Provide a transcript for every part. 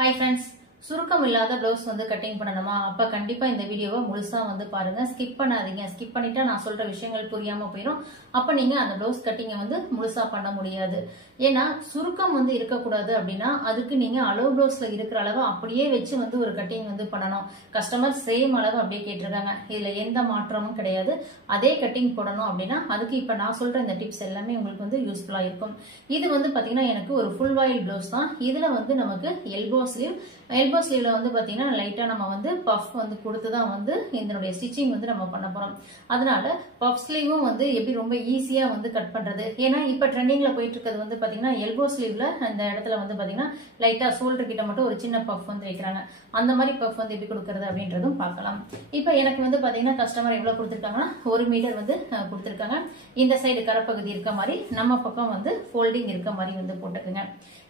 Hi friends, சுருக்கம் இல்லாத blouse வந்து கட்டிங் பண்ணணுமா அப்ப கண்டிப்பா இந்த வீடியோவை முழுசா வந்து பாருங்க ஸ்கிப் பண்ணாதீங்க ஸ்கிப் பண்ணிட்டா நான் சொல்ற விஷயங்கள் புரியாம போயிடும் அப்ப நீங்க அந்த ப்ளவுஸ் கட்டிங்க வந்து முழுசா பண்ண முடியாது ஏனா சுருக்கம் வந்து இருக்க கூடாது அப்படினா அதுக்கு நீங்க அளவு ப்ளவுஸ்ல இருக்கிற அளவு அப்படியே வெச்சு வந்து ஒரு கட்டிங் வந்து பண்ணனும் கஸ்டமர் சேம் அளவு அப்படியே கேட்டிருக்காங்க இதுல எந்த மாற்றமும் கிடையாது அதே கட்டிங் போடணும் அப்படினா அதுக்கு இப்ப நான் சொல்ற இந்த டிப்ஸ் எல்லாமே உங்களுக்கு வந்து யூஸ்ஃபுல்லா இருக்கும் இது வந்து பாத்தீங்கன்னா எனக்கு ஒரு ஃபுல் வாயில் ப்ளவுஸ் தான் இதுல வந்து நமக்கு எல்போ ஸ்லீவ்ல வந்து பாத்தீங்கன்னா லைட்டா நம்ம வந்து பஃப் வந்து கொடுத்து தான் வந்து இதனுடைய ஸ்டிச்சிங் வந்து நம்ம பண்ண போறோம் அதனால பஃப் ஸ்லீவும் வந்து எப்படி ரொம்ப ஈஸியா வந்து கட் பண்றது ஏனா இப்ப ட்ரெண்டிங்ல போயிட்டு இருக்குது வந்து பாத்தீங்கன்னா எல்போ ஸ்லீவ்ல அந்த இடத்துல வந்து பாத்தீங்கன்னா லைட்டா ஷோல்டர் கிட்ட மட்டும் ஒரு சின்ன பஃப் வந்து வைக்கிறாங்க அந்த மாதிரி பஃப் வந்து எப்படி கொடுக்கிறது அப்படின்றதும் பார்க்கலாம் இப்போ எனக்கு வந்து பாத்தீங்கன்னா கஸ்டமர் எவ்வளவு கொடுத்திருக்காங்கன்னா 1 மீட்டர் வந்து கொடுத்திருக்காங்க இந்த சைடு கரப்பகுதி இருக்க மாதிரி நம்ம பக்கம் வந்து ஃபோல்டிங் இருக்க மாதிரி வந்து போட்டுக்குங்க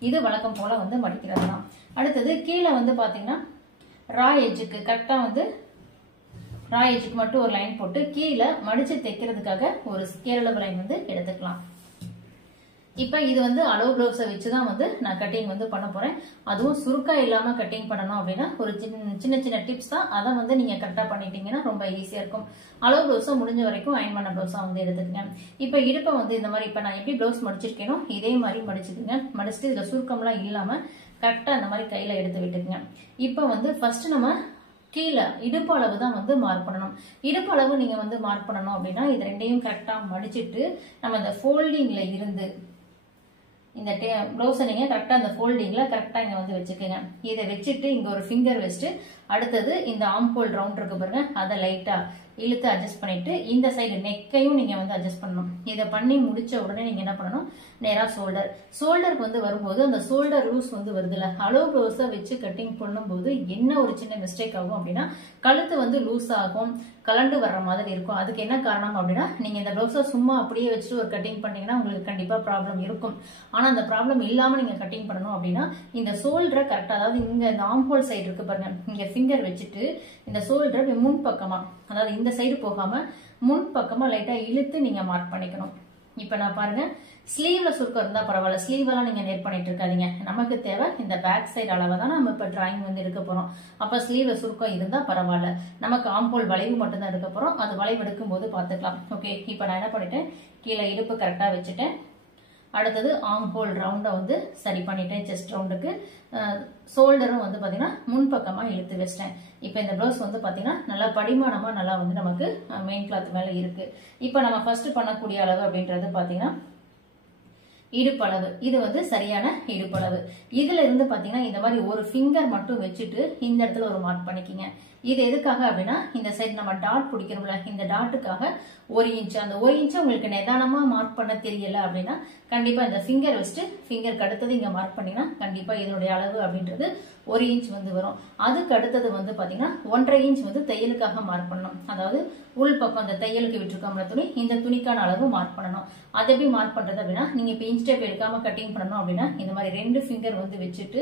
இது வழக்கம் போல வந்து மடிக்கிறது தான் அடுத்தது கீழே வந்து பாத்தீங்கன்னா ரா எட்ஜுக்கு கரெக்டா வந்து ரா எட்ஜுக்கு மட்டும் ஒரு லைன் போட்டு கீழே மடிச்சு தைக்கிறதுக்காக ஒரு ஸ்கேல் லைன் வந்து எடுத்துக்கலாம் இப்ப இது வந்து அளவு ப்ளவுஸை வச்சு தான் வந்து நான் கட்டிங் வந்து பண்ண போறேன் அதுவும் சுருக்கா இல்லாம கட்டிங் பண்ணணும் அப்படின்னா ஒரு சின்ன சின்ன டிப்ஸ் தான் அதை வந்து நீங்க கரெக்டா பண்ணிட்டீங்கன்னா ரொம்ப ஈஸியா இருக்கும் அளவு ப்ளவுஸை முடிஞ்ச வரைக்கும் அயன் பண்ண ப்ளவுஸா வந்து எடுத்துக்கங்க இப்ப இடுப்பை வந்து இந்த மாதிரி இப்ப நான் எப்படி ப்ளவுஸ் மடிச்சிருக்கேனோ இதே மாதிரி மடிச்சுக்குங்க மடிச்சுட்டு இதுல சுருக்கம்லாம் இல்லாம கரெக்டா அந்த மாதிரி கையில எடுத்து விட்டுக்குங்க இப்ப வந்து ஃபர்ஸ்ட் நம்ம கீழே இடுப்பு அளவு தான் வந்து மார்க் பண்ணணும் இடுப்பு அளவு நீங்க வந்து மார்க் பண்ணணும் அப்படின்னா இது ரெண்டையும் கரெக்டா மடிச்சிட்டு நம்ம இந்த ஃபோல்டிங்ல இருந்து இந்த ப்ளவுஸை நீங்க கரெக்டா அந்த ஃபோல்டிங்ல கரெக்டா இங்க வந்து வச்சுக்கோங்க இதை வச்சுட்டு இங்க ஒரு ஃபிங்கர் வச்சுட்டு அடுத்தது இந்த ஆம் ஹோல் ரவுண்ட் இருக்கு பாருங்க அதை லைட்டா இழுத்து அட்ஜஸ்ட் பண்ணிட்டு இந்த சைடு நெக்கையும் நீங்க வந்து அட்ஜஸ்ட் பண்ணணும் இதை பண்ணி முடிச்ச உடனே நீங்க என்ன பண்ணணும் நேரா ஷோல்டருக்கு வந்து வரும்போது அந்த ஷோல்டர் லூஸ் வந்து வருதுல அளவு ப்ளவுஸை வச்சு கட்டிங் பண்ணும்போது என்ன ஒரு சின்ன மிஸ்டேக் ஆகும் அப்படின்னா கழுத்து வந்து லூஸ் ஆகும் கலண்டு வர்ற மாதிரி இருக்கும் அதுக்கு என்ன காரணம் அப்படின்னா நீங்க இந்த ப்ளவுஸை சும்மா அப்படியே வச்சுட்டு ஒரு கட்டிங் பண்ணீங்கன்னா உங்களுக்கு கண்டிப்பா ப்ராப்ளம் இருக்கும் ஆனா அந்த ப்ராப்ளம் இல்லாம நீங்க கட்டிங் பண்ணணும் அப்படின்னா இந்த ஷோல்டரை கரெக்டா அதாவது இங்க இந்த ஆம் ஹோல் சைடு இருக்கு பாருங்க இங்க ஃபிங்கர் வச்சுட்டு இந்த ஷோல்டர் முன் பக்கமா அதாவது இந்த சைடு போகாம முன் பக்கமா லைட்டா இழுத்து நீங்க மார்க் பண்ணிக்கணும் இப்ப நான் பாருங்க ஸ்லீவ்ல சுருக்கம் இருந்தா பரவாயில்ல ஸ்லீவ் எல்லாம் நீங்க நேர் பண்ணிட்டு இருக்காதீங்க நமக்கு தேவை இந்த பேக் சைடு அளவை தான் நம்ம இப்ப டிராயிங் வந்து எடுக்க போறோம் அப்ப ஸ்லீவ்ல சுருக்கம் இருந்தா பரவாயில்ல நமக்கு ஆம்போல் வளைவு மட்டும் தான் எடுக்க போறோம் அது வளைவு எடுக்கும் போது பாத்துக்கலாம் ஓகே இப்ப நான் என்ன பண்ணிட்டேன் கீழே இடுப்பு கரெக்டா வச்சுட்டேன் அடுத்தது ஆம் ஹோல் ரவுண்டை வந்து சரி பண்ணிட்டேன் செஸ்ட் ரவுண்டுக்கு ஷோல்டரும் வந்து பாத்தீங்கன்னா முன்பக்கமா இழுத்து வச்சிட்டேன் இப்ப இந்த ப்ளவுஸ் வந்து பாத்தீங்கன்னா நல்லா படிமானமா நல்லா வந்து நமக்கு மெயின் கிளாத் மேல இருக்கு இப்ப நம்ம ஃபர்ஸ்ட் பண்ணக்கூடிய அளவு அப்படின்றது பாத்தீங்கன்னா இடுப்பளவு இது வந்து சரியான இடுப்பளவு இதுல இருந்து பாத்தீங்கன்னா இந்த மாதிரி ஒரு ஃபிங்கர் மட்டும் வச்சுட்டு இந்த இடத்துல ஒரு மார்க் பண்ணிக்கிங்க இது எதுக்காக அப்படின்னா இந்த சைடு நம்ம டாட் பிடிக்கிறோம்ல இந்த டாட்டுக்காக 1 இன்ச் அந்த 1 இன்ச் உங்களுக்கு நிதானமா மார்க் பண்ண தெரியல அப்படின்னா கண்டிப்பா இந்த ஃபிங்கர் வச்சுட்டு ஃபிங்கருக்கு அடுத்தது இங்க மார்க் பண்ணீங்கன்னா கண்டிப்பா இதனுடைய அளவு அப்படின்றது 1 இன்ச் வந்து வரும் அதுக்கு அடுத்தது வந்து பாத்தீங்கன்னா 1.5 இன்ச் வந்து தையலுக்காக மார்க் பண்ணணும் அதாவது உள் பக்கம் அந்த தையலுக்கு விட்டுருக்கோம்ல துணி இந்த துணிக்கான அளவு மார்க் பண்ணணும் அதை எப்படி மார்க் பண்றது அப்படின்னா நீங்க இப்ப இன்ச் டேப் எடுக்காம கட்டிங் பண்ணணும் அப்படின்னா இந்த மாதிரி 2 ஃபிங்கர் வந்து வச்சுட்டு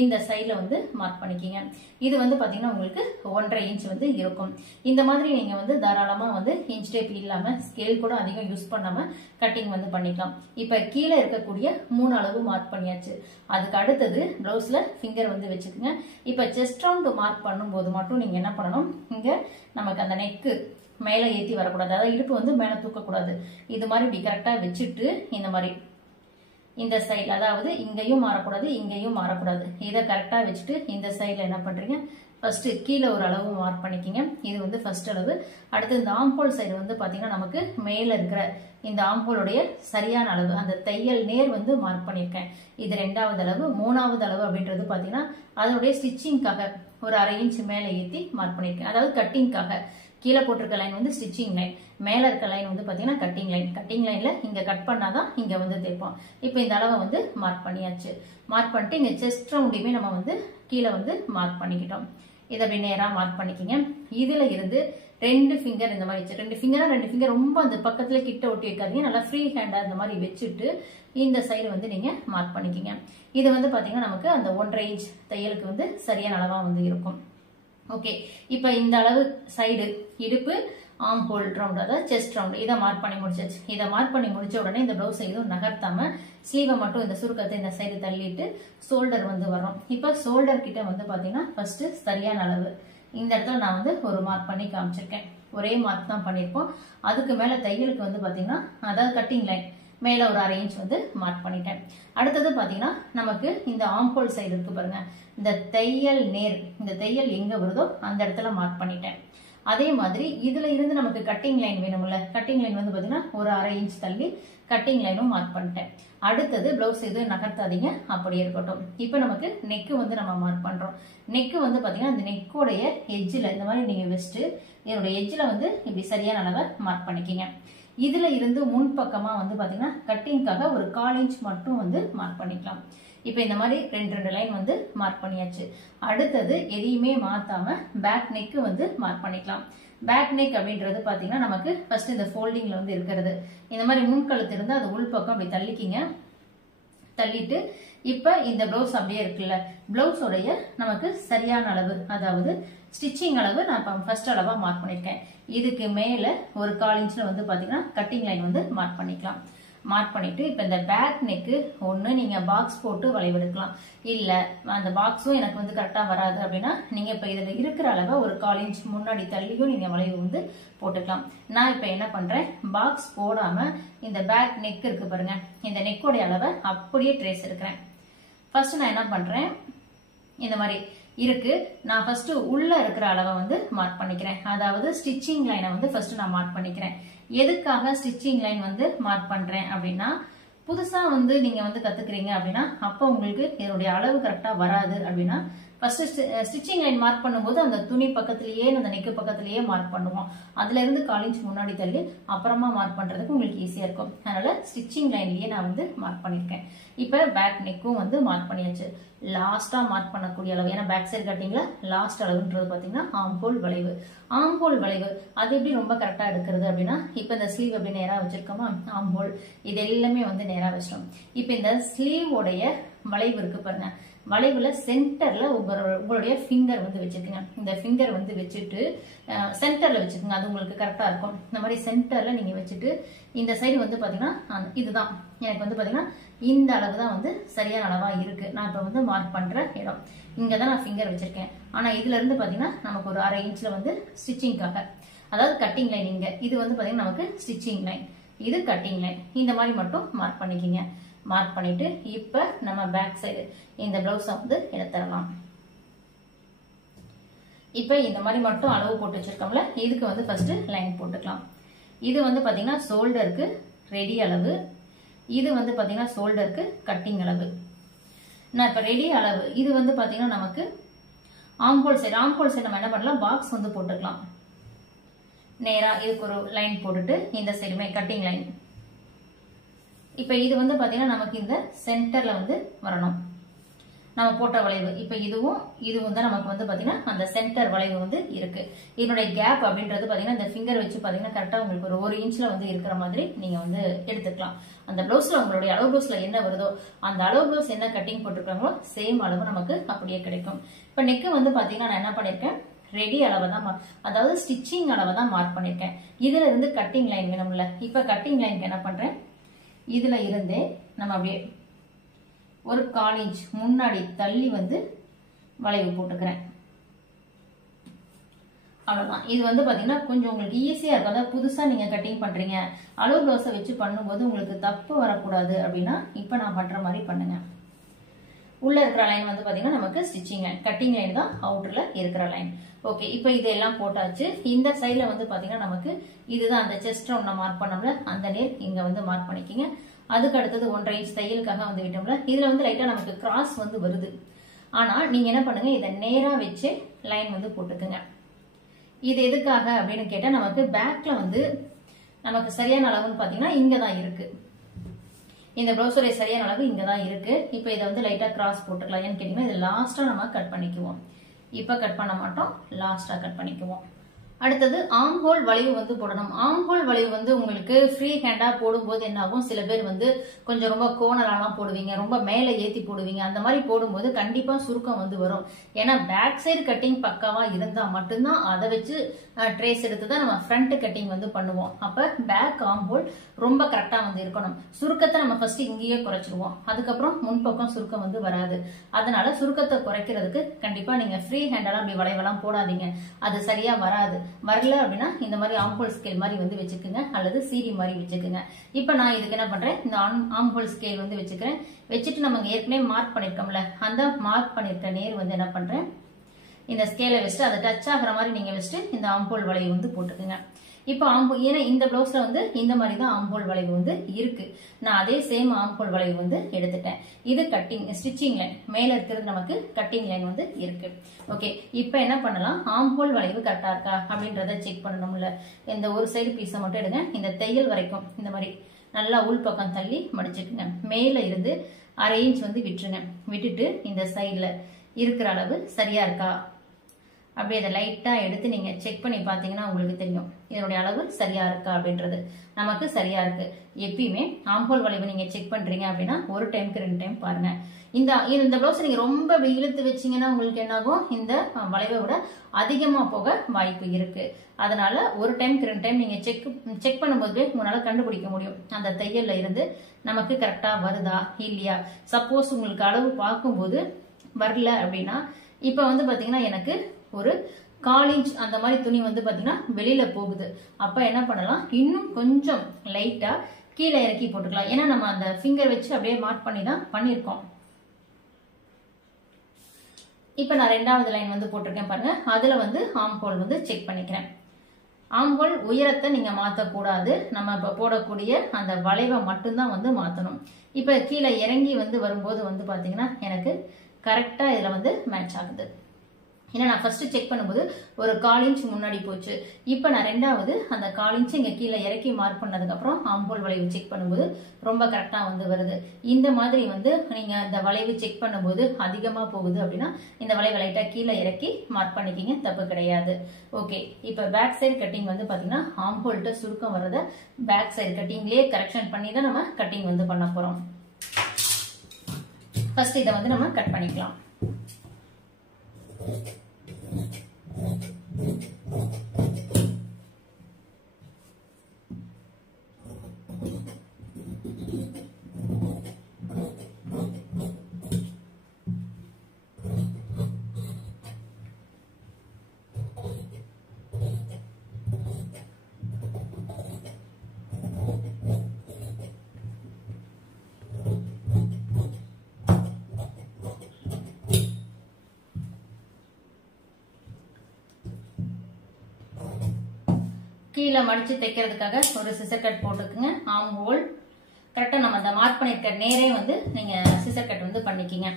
இந்த சைட்ல வந்து மார்க் பண்ணிக்கிங்க இது வந்து பாத்தீங்கன்னா உங்களுக்கு 1.5 இன்ச் வந்து இருக்கும் இந்த மாதிரி நீங்க வந்து தாராளமா வந்து இன்ச் டேப் இல்லாம ஸ்கேல் கூட அதிகம் யூஸ் பண்ணாம கட்டிங் வந்து பண்ணிக்கலாம் இப்ப கீழே இருக்கக்கூடிய 3 அளவு மார்க் பண்ணியாச்சு அதுக்கு அடுத்தது ப்ளவுஸ்ல ஃபிங்கர் வந்து வச்சுக்கோங்க இப்ப செஸ்ட் ரவுண்ட் மார்க் பண்ணும்போது மட்டும் நீங்க என்ன பண்ணணும் இங்க நமக்கு அந்த நெக்கு மேல ஏத்தி வரக்கூடாது அதாவது இடுப்பு வந்து மேல தூக்கக்கூடாது இது மாதிரி இப்படி கரெக்டா வச்சுட்டு இந்த மாதிரி இந்த சைடு அதாவது இங்கேயும் மாறக்கூடாது இங்கேயும் மாறக்கூடாது இதை கரெக்டா வச்சுட்டு இந்த சைட்ல என்ன பண்றீங்க ஃபர்ஸ்ட் கீழே ஒரு அளவு மார்க் பண்ணிக்கிங்க இது வந்து ஃபர்ஸ்ட் அளவு அடுத்து இந்த ஆம்போல் சைடு வந்து பாத்தீங்கன்னா நமக்கு மேல இருக்கிற இந்த ஆம்போலுடைய சரியான அளவு அந்த தையல் நேர் வந்து மார்க் பண்ணிருக்கேன் இது 2வது அளவு 3வது அளவு அப்படின்றது பாத்தீங்கன்னா அதனுடைய ஸ்டிச்சிங்காக ஒரு 1/2 இன்ச் மேல ஏத்தி மார்க் பண்ணிருக்கேன் அதாவது கட்டிங்காக கீழே போட்டிருக்க லைன் வந்து ஸ்டிச்சிங் லைன் மேல இருக்க லைன் வந்து பாத்தீங்கன்னா கட்டிங் லைன்ல இங்க கட் பண்ணாதான் இங்க வந்து தைப்போம் இப்ப இந்த அளவை வந்து மார்க் பண்ணியாச்சு மார்க் பண்ணிட்டு இங்க செஸ்ட் ரவுண்டையுமே நம்ம வந்து கீழே வந்து மார்க் பண்ணிக்கிட்டோம் இதை அப்படி நேரா மார்க் பண்ணிக்கிங்க இதுல இருந்து 2 ஃபிங்கர் இந்த மாதிரி 2 ஃபிங்கர் ரொம்ப அந்த பக்கத்துல கிட்ட ஒட்டி வைக்காதீங்க நல்லா ஃப்ரீ ஹேண்டா இந்த மாதிரி வச்சுட்டு இந்த சைடு வந்து நீங்க மார்க் பண்ணிக்கிங்க இது வந்து பாத்தீங்கன்னா நமக்கு அந்த 1.5 இன்ச் தையலுக்கு வந்து சரியான அளவா வந்து இருக்கும் ஓகே இப்ப இந்த அளவு சைடு இடுப்பு ஆர்ம் ஹோல் ரவுண்ட், அதாவது செஸ்ட் ரவுண்ட், இதை மார்க் பண்ணி முடிச்சாச்சு. இதை மார்க் பண்ணி முடிச்ச உடனே இந்த ப்ளவுஸை எதுவும் நகர்த்தாம ஸ்லீவை மட்டும் இந்த சுருக்கத்தை இந்த சைடு தள்ளிட்டு ஷோல்டர் வந்து வரும். இப்போ ஷோல்டர் கிட்ட வந்து பாத்தீங்கன்னா ஃபர்ஸ்ட் சரியான அளவு இந்த இடத்துல நான் வந்து ஒரு மார்க் பண்ணி காமிச்சிருக்கேன். ஒரே மார்க் தான் பண்ணிருப்போம். அதுக்கு மேல தையலுக்கு வந்து பாத்தீங்கன்னா அதாவது கட்டிங் லைன் மேல ஒரு 1/2 இன்ச் வந்து மார்க் பண்ணிட்டேன். அடுத்தது பாத்தீங்கன்னா நமக்கு இந்த ஆர்ம் ஹோல் சைடு இருக்கு பாருங்க, இந்த தையல் நேர், இந்த தையல் எங்க வருதோ அந்த இடத்துல மார்க் பண்ணிட்டேன். அதே மாதிரி இதுல இருந்து நமக்கு கட்டிங் லைன் வேணும்ல, கட்டிங் லைன் வந்து பாத்தீங்கன்னா ஒரு 1/2 இன்ச் தள்ளி கட்டிங் லைனும் மார்க் பண்ணிட்டேன். அடுத்தது பிளவுஸ் எதுவும் நகர்த்தாதீங்க, அப்படியே இருக்கட்டும். இப்போ நமக்கு நெக்கு வந்து நம்ம மார்க் பண்றோம். நெக்கு வந்து பாத்தீங்கன்னா இந்த நெக்கோடைய எட்ஜில் இந்த மாதிரி நீங்க வச்சுட்டு இதோட எட்ஜில் வந்து இப்படி சரியான அளவை மார்க் பண்ணிக்கிங்க. இதுல இருந்து முன்பக்கமா வந்து பாத்தீங்கன்னா கட்டிங்காக ஒரு 1/4 இன்ச் மட்டும் வந்து மார்க் பண்ணிக்கலாம். இப்போ இந்த மாதிரி 2 லைன் வந்து மார்க் பண்ணியாச்சு. அடுத்தது எதையுமே மாத்தாம பேக் நெக் வந்து மார்க் பண்ணிக்கலாம். பேக் நெக் அப்படின்றது பாத்தீங்கன்னா நமக்கு ஃபர்ஸ்ட் இந்த ஃபோல்டிங்ல வந்து இருக்கிறது. இந்த மாதிரி முன்கழுத்து இருந்தா அது உள்பக்கம் அப்படி தள்ளிக்கிங்க. தள்ளிட்டு இப்ப இந்த பிளவுஸ் அப்படியே இருக்குல்ல, பிளவுஸோடைய நமக்கு சரியான அளவு அதாவது ஸ்டிச்சிங் அளவு நான் ஃபர்ஸ்ட் அளவா மார்க் பண்ணிருக்கேன். இதுக்கு மேல ஒரு 1/4 இன்ச்ல வந்து பாத்தீங்கன்னா கட்டிங் லைன் வந்து மார்க் பண்ணிக்கலாம். மார்க் பண்ணிட்டு இப்ப இந்த பேக் நெக்கு ஒண்ணு நீங்க பாக்ஸ் போட்டு வளைவெடுக்கலாம், இல்ல அந்த பாக்ஸும் எனக்கு வந்து கரெக்டா வராது அப்படின்னா நீங்க இப்ப இதுல இருக்கிற அளவை ஒரு 1/4 இன்ச் முன்னாடி தள்ளியும் நீங்க வளைவு வந்து போட்டுக்கலாம். நான் இப்ப என்ன பண்றேன், பாக்ஸ் போடாம இந்த பேக் நெக் இருக்கு பாருங்க, இந்த நெக்கோடைய அளவை அப்படியே ட்ரேஸ் எடுக்கிறேன். ஃபர்ஸ்ட் நான் என்ன பண்றேன், இந்த மாதிரி இருக்கு, நான் ஃபர்ஸ்ட் உள்ள இருக்கிற அளவை வந்து மார்க் பண்ணிக்கிறேன். அதாவது ஸ்டிச்சிங் லைனை வந்து ஃபர்ஸ்ட் நான் மார்க் பண்ணிக்கிறேன். எதுக்காக ஸ்டிச்சிங் லைன் வந்து மார்க் பண்றேன் அப்படின்னா, புதுசா வந்து நீங்க வந்து கத்துக்கிறீங்க அப்படின்னா அப்ப உங்களுக்கு இதனுடைய அளவு கரெக்டா வராது. அப்படின்னா ஃபர்ஸ்ட் ஸ்டிச்சிங் லைன் மார்க் பண்ணும்போது அந்த துணி பக்கத்திலேயே அந்த நெக்கு பக்கத்திலேயே மார்க் பண்ணுவோம். அதுல இருந்து 1/4 இன்ச் முன்னாடி தள்ளி அப்புறமா மார்க் பண்றதுக்கு உங்களுக்கு ஈஸியா இருக்கும். அதனால ஸ்டிச்சிங் லைன்லயே நான் வந்து மார்க் பண்ணிருக்கேன். இப்ப பேக் நெக்கும் வந்து மார்க் பண்ணியாச்சு. லாஸ்டா மார்க் பண்ணக்கூடிய அளவு, ஏன்னா பேக் சைடு கட்டிங்ல லாஸ்ட் அளவுன்றது பாத்தீங்கன்னா ஆர்ம் ஹோல் வளைவு. ஆர்ம் ஹோல் வளைவு அது எப்படி ரொம்ப கரெக்டா எடுக்கிறது அப்படின்னா, இப்ப இந்த ஸ்லீவ் எப்படி நேரா வச்சிருக்கோமா, ஆர்ம் ஹோல் இது எல்லாமே வந்து நேரா வச்சிட்டோம். இப்ப இந்த ஸ்லீவோடைய வளைவு இருக்கு பாருங்க, வளைவுல சென்டர்ல உங்களுடைய ஃபிங்கர் வந்து வச்சுக்கோங்க. இந்த ஃபிங்கர் வந்து வச்சுட்டு சென்டர்ல வச்சுக்கோங்க, அது உங்களுக்கு கரெக்டா இருக்கும். இந்த மாதிரி சென்டர்ல நீங்க வச்சுட்டு இந்த சைடு வந்து பாத்தீங்கன்னா இதுதான் எனக்கு வந்து பாத்தீங்கன்னா இந்த அளவு தான் வந்து சரியான அளவா இருக்கு. நான் இப்ப வந்து மார்க் பண்ற இடம் இங்கதான் நான் ஃபிங்கர் வச்சிருக்கேன். ஆனா இதுல இருந்து பாத்தீங்கன்னா நமக்கு ஒரு 1/2 இன்ச்ல வந்து ஸ்டிச்சிங்காக, அதாவது கட்டிங் லைன் இங்க, இது வந்து பாத்தீங்கன்னா நமக்கு ஸ்டிச்சிங் லைன், இது கட்டிங் லைன், இந்த மாதிரி மட்டும் மார்க் பண்ணிக்கிங்க. மார்க் பண்ணிட்டு இப்ப நம்ம பேக் சைடு இந்த பிளவுஸை வந்து எடுத்துடலாம். இப்ப இந்த மாதிரி மட்டும் அளவு போட்டு வச்சிருக்கோம்ல, இதுக்கு வந்து ஃபர்ஸ்ட் லைன் போட்டுக்கலாம். இது வந்து பாத்தீங்கன்னா ஷோல்டருக்கு ரெடி அளவு, இது வந்து பாத்தீங்கன்னா ஷோல்டருக்கு கட்டிங் அளவு. நான் இப்ப ரெடி அளவு இது வந்து பாத்தீங்கன்னா நமக்கு arm whole side, arm whole side நம்ம என்ன பண்ணலாம், பாக்ஸ் வந்து போட்டுக்கலாம். நேரா இதுக்கு ஒரு லைன் போட்டுட்டு இந்த சைடுமே கட்டிங் லைன். இப்ப இது வந்து பாத்தீங்கன்னா நமக்கு இந்த சென்டர்ல வந்து வரணும் நம்ம போட்ட வளைவு. இப்ப இதுவும் தான் நமக்கு வந்து பாத்தீங்கன்னா அந்த சென்டர் வளைவு வந்து இருக்கு. இதனுடைய கேப் அப்படின்றது பாத்தீங்கன்னா இந்த ஃபிங்கர் வச்சு பாத்தீங்கன்னா கரெக்டா உங்களுக்கு ஒரு 1 இன்ச்ல வந்து இருக்கிற மாதிரி நீங்க வந்து எடுத்துக்கலாம். அந்த பிளவுஸ்ல உங்களுடைய அளவு பிளவுஸ்ல என்ன வருதோ அந்த அளவு பிளவுஸ் என்ன கட்டிங் போட்டிருக்காங்களோ சேம் அளவு நமக்கு அப்படியே கிடைக்கும். இப்ப நெக்கு வந்து பாத்தீங்கன்னா நான் என்ன பண்ணிருக்கேன், ரெடி அளவை தான், அதாவது ஸ்டிச்சிங் அளவை தான் மார்க் பண்ணிருக்கேன். இதுல இருந்து கட்டிங் லைன் வேணும்ல, இப்ப கட்டிங் லைனுக்கு என்ன பண்றேன், இதுல இருந்தே நம்ம அப்படியே ஒரு 1/4 இன்ச் முன்னாடி தள்ளி வந்து வளைவு போட்டுக்கிறேன். அவ்வளவுதான். இது வந்து பாத்தீங்கன்னா கொஞ்சம் உங்களுக்கு ஈஸியா இருக்கும். அதாவது புதுசா நீங்க கட்டிங் பண்றீங்க, அளவு பிளவுஸை வச்சு பண்ணும்போது உங்களுக்கு தப்பு வரக்கூடாது அப்படின்னா இப்ப நான் பண்ற மாதிரி பண்ணுங்க. உள்ள இருக்கிற லைன் வந்து பாத்தீங்கன்னா நமக்கு ஸ்டிச்சிங் லைன், கட்டிங் லைன் தான் அவுட்டர்ல இருக்கிற லைன். ஓகே, இப்ப இதெல்லாம் போட்டாச்சு. இந்த சைட்ல வந்து பாத்தீங்கன்னா நமக்கு இதுதான் அந்த செஸ்ட் ரவுண்ட் மார்க் பண்ணோம்ல, அந்த நேர் இங்க வந்து மார்க் பண்ணிக்கிங்க. அதுக்கு அடுத்தது 1/2 இன்ச் தையலுக்காக வந்து விட்டோம்ல, இதுல வந்து லைட்டா நமக்கு கிராஸ் வந்து வருது. ஆனா நீங்க என்ன பண்ணுங்க, இதை நேரா வச்சு லைன் வந்து போட்டுக்குங்க. இது எதுக்காக அப்படின்னு கேட்டா, நமக்கு பேக்ல வந்து நமக்கு சரியான அளவுன்னு பாத்தீங்கன்னா இங்கதான் இருக்கு. இந்த பிளவுஸோட சரியான அளவு இங்கதான் இருக்கு. இப்ப இதை வந்து லைட்டா கிராஸ் போட்டுக்கலாம். ஏன்னு கேட்டீங்கன்னா இது லாஸ்டா நம்ம கட் பண்ணிக்குவோம். இப்ப கட் பண்ண மாட்டோம், லாஸ்டா கட் பண்ணிக்குவோம். அடுத்தது ஆர்ம் ஹோல் வளைவு வந்து போடணும். ஆர்ம் ஹோல் வளைவு வந்து உங்களுக்கு ஃப்ரீ ஹேண்டா போடும்போது என்ன ஆகும், சில பேர் வந்து கொஞ்சம் ரொம்ப கோணலாலாம் போடுவீங்க, ரொம்ப மேல ஏத்தி போடுவீங்க. அந்த மாதிரி போடும்போது கண்டிப்பா சுருக்கம் வந்து வரும். ஏன்னா பேக் சைடு கட்டிங் பக்காவா இருந்தா மட்டும்தான் அதை வச்சு ட்ரேஸ் எடுத்து தான் நம்ம ஃப்ரண்ட் கட்டிங் வந்து பண்ணுவோம். அப்ப பேக் ஆர்ம் ஹோல் ரொம்ப கரெக்டா வந்து இருக்கணும். சுருக்கத்தை நம்ம ஃபர்ஸ்ட் இங்கேயே குறைச்சிருவோம், அதுக்கப்புறம் முன்பக்கம் சுருக்கம் வந்து வராது. அதனால சுருக்கத்தை குறைக்கிறதுக்கு கண்டிப்பா நீங்க ஃப்ரீ ஹேண்டெல்லாம் அப்படி வளைவெல்லாம் போடாதீங்க, அது சரியா வராது. வரல அப்படின்னா இந்த மாதிரி ஆர்ம் ஹோல் ஸ்கேல் மாதிரி வந்து வச்சுக்கோங்க, அல்லது சீரி மாதிரி வச்சுக்கோங்க. இப்ப நான் இதுக்கு என்ன பண்றேன், இந்த ஆர்ம் ஹோல் ஸ்கேல் வந்து வச்சுக்கிறேன். வச்சுட்டு நம்ம ஏற்கனவே மார்க் பண்ணிருக்கோம்ல, அந்த மார்க் பண்ணிருக்க நேர் வந்து என்ன பண்றேன், இந்த ஸ்கேலை வச்சுட்டு அதை டச் ஆகிற மாதிரி நீங்க வச்சுட்டு இந்த ஆர்ம் ஹோல் வளைவு வந்து போட்டுக்குங்க. இப்போ ஏன்னா இந்த பிளவுஸ்ல வந்து இந்த மாதிரி தான் ஆர்ம் ஹோல் வளைவு வந்து இருக்கு. நான் அதே சேம் ஆர்ம் ஹோல் வளைவு வந்து எடுத்துட்டேன். இது கட்டிங் ஸ்டிச்சிங் லைன், மேல இருக்கிறது நமக்கு கட்டிங் லைன் வந்து இருக்கு. ஓகே, இப்போ என்ன பண்ணலாம், ஆர்ம் ஹோல் வளைவு கரெக்டா இருக்கா அப்படின்றத செக் பண்ணணும்ல. இந்த ஒரு சைடு பீஸை மட்டும் எடுங்க, இந்த தையல் வரைக்கும் இந்த மாதிரி நல்லா உள் பக்கம் தள்ளி மடிச்சுக்குங்க. மேல இருந்து 1/2 இன்ச் வந்து விட்டுருங்க. விட்டுட்டு இந்த சைட்ல இருக்கிற அளவு சரியா இருக்கா அப்படியே அதை லைட்டா எடுத்து நீங்க செக் பண்ணி பாத்தீங்கன்னா உங்களுக்கு தெரியும் இதனுடைய அளவு சரியா இருக்கா அப்படின்றது. நமக்கு சரியா இருக்கு. எப்பயுமே ஆர்ம் ஹோல் வளைவு நீங்க செக் பண்றீங்க அப்படின்னா ஒரு டைம்க்கு 2 டைம் பாருங்க. இந்த பிளவுஸ் நீங்க ரொம்ப இழுத்து வச்சீங்கன்னா உங்களுக்கு என்ன ஆகும், இந்த வளைவை விட அதிகமா போக வாய்ப்பு இருக்கு. அதனால ஒரு டைம்க்கு 2 டைம் நீங்க செக் பண்ணும்போது உங்களால கண்டுபிடிக்க முடியும் அந்த தையல்ல இருந்து நமக்கு கரெக்டா வருதா இல்லையா. சப்போஸ் உங்களுக்கு அளவு பார்க்கும்போது வரல அப்படின்னா இப்ப வந்து பாத்தீங்கன்னா எனக்கு ஒரு 1/4 இன்ச் அந்த மாதிரி துணி வந்து பாத்தீங்கன்னா வெளியில போகுது. அப்ப என்ன பண்ணலாம், இன்னும் கொஞ்சம் லைட்டா கீழே இறக்கி போட்டுக்கலாம். ஏன்னா நம்ம அந்த ஃபிங்கர் வச்சு அப்படியே மார்க் பண்ணி தான் பண்ணிருக்கோம். இப்ப நான் 2வது லைன் வந்து போட்டிருக்கேன் பாருங்க, அதுல வந்து ஆர்ம் ஹோல் வந்து செக் பண்ணிக்கிறேன். ஆர்ம் ஹோல் உயரத்தை நீங்க மாத்தக்கூடாது, நம்ம இப்ப போடக்கூடிய அந்த வளைவை மட்டும்தான் வந்து மாத்தணும். இப்ப கீழே இறங்கி வந்து வரும்போது வந்து பாத்தீங்கன்னா எனக்கு கரெக்டா இதுல வந்து மேட்ச் ஆகுது. ஏன்னா நான் ஃபர்ஸ்ட் செக் பண்ணும்போது ஒரு 1/4 இன்ச் முன்னாடி போச்சு. இப்போ நான் 2வது அந்த 1/4 இன்ச் இங்க கீழே இறக்கி மார்க் பண்ணதுக்கு அப்புறம் ஆர்ம் ஹோல் வளைவு செக் பண்ணும்போது ரொம்ப கரெக்டா வந்து வருது. இந்த மாதிரி வந்து நீங்க இந்த வளைவு செக் பண்ணும்போது அதிகமா போகுது அப்படின்னா இந்த வளைவு லைட்டா கீழே இறக்கி மார்க் பண்ணிக்கிங்க, தப்பு கிடையாது. ஓகே, இப்போ பேக் சைடு கட்டிங் வந்து பாத்தீங்கன்னா ஆர்ம் ஹோல்ட்ட சுருக்கம் வர்றத பேக் சைடு கட்டிங்லயே கரெக்ஷன் பண்ணி தான் நம்ம கட்டிங் வந்து பண்ண போறோம். ஃபர்ஸ்ட் இதை வந்து நம்ம கட் பண்ணிக்கலாம். கீழே மடிச்சு தைக்கிறதுக்காக ஒரு சிசர் கட் போட்டுக்குங்க. ஆர்ம் ஹோல் கரெக்டா நம்ம அந்த மார்க் பண்ணிருக்க நேரே வந்து நீங்க சிசர் கட் வந்து பண்ணிக்கிங்க.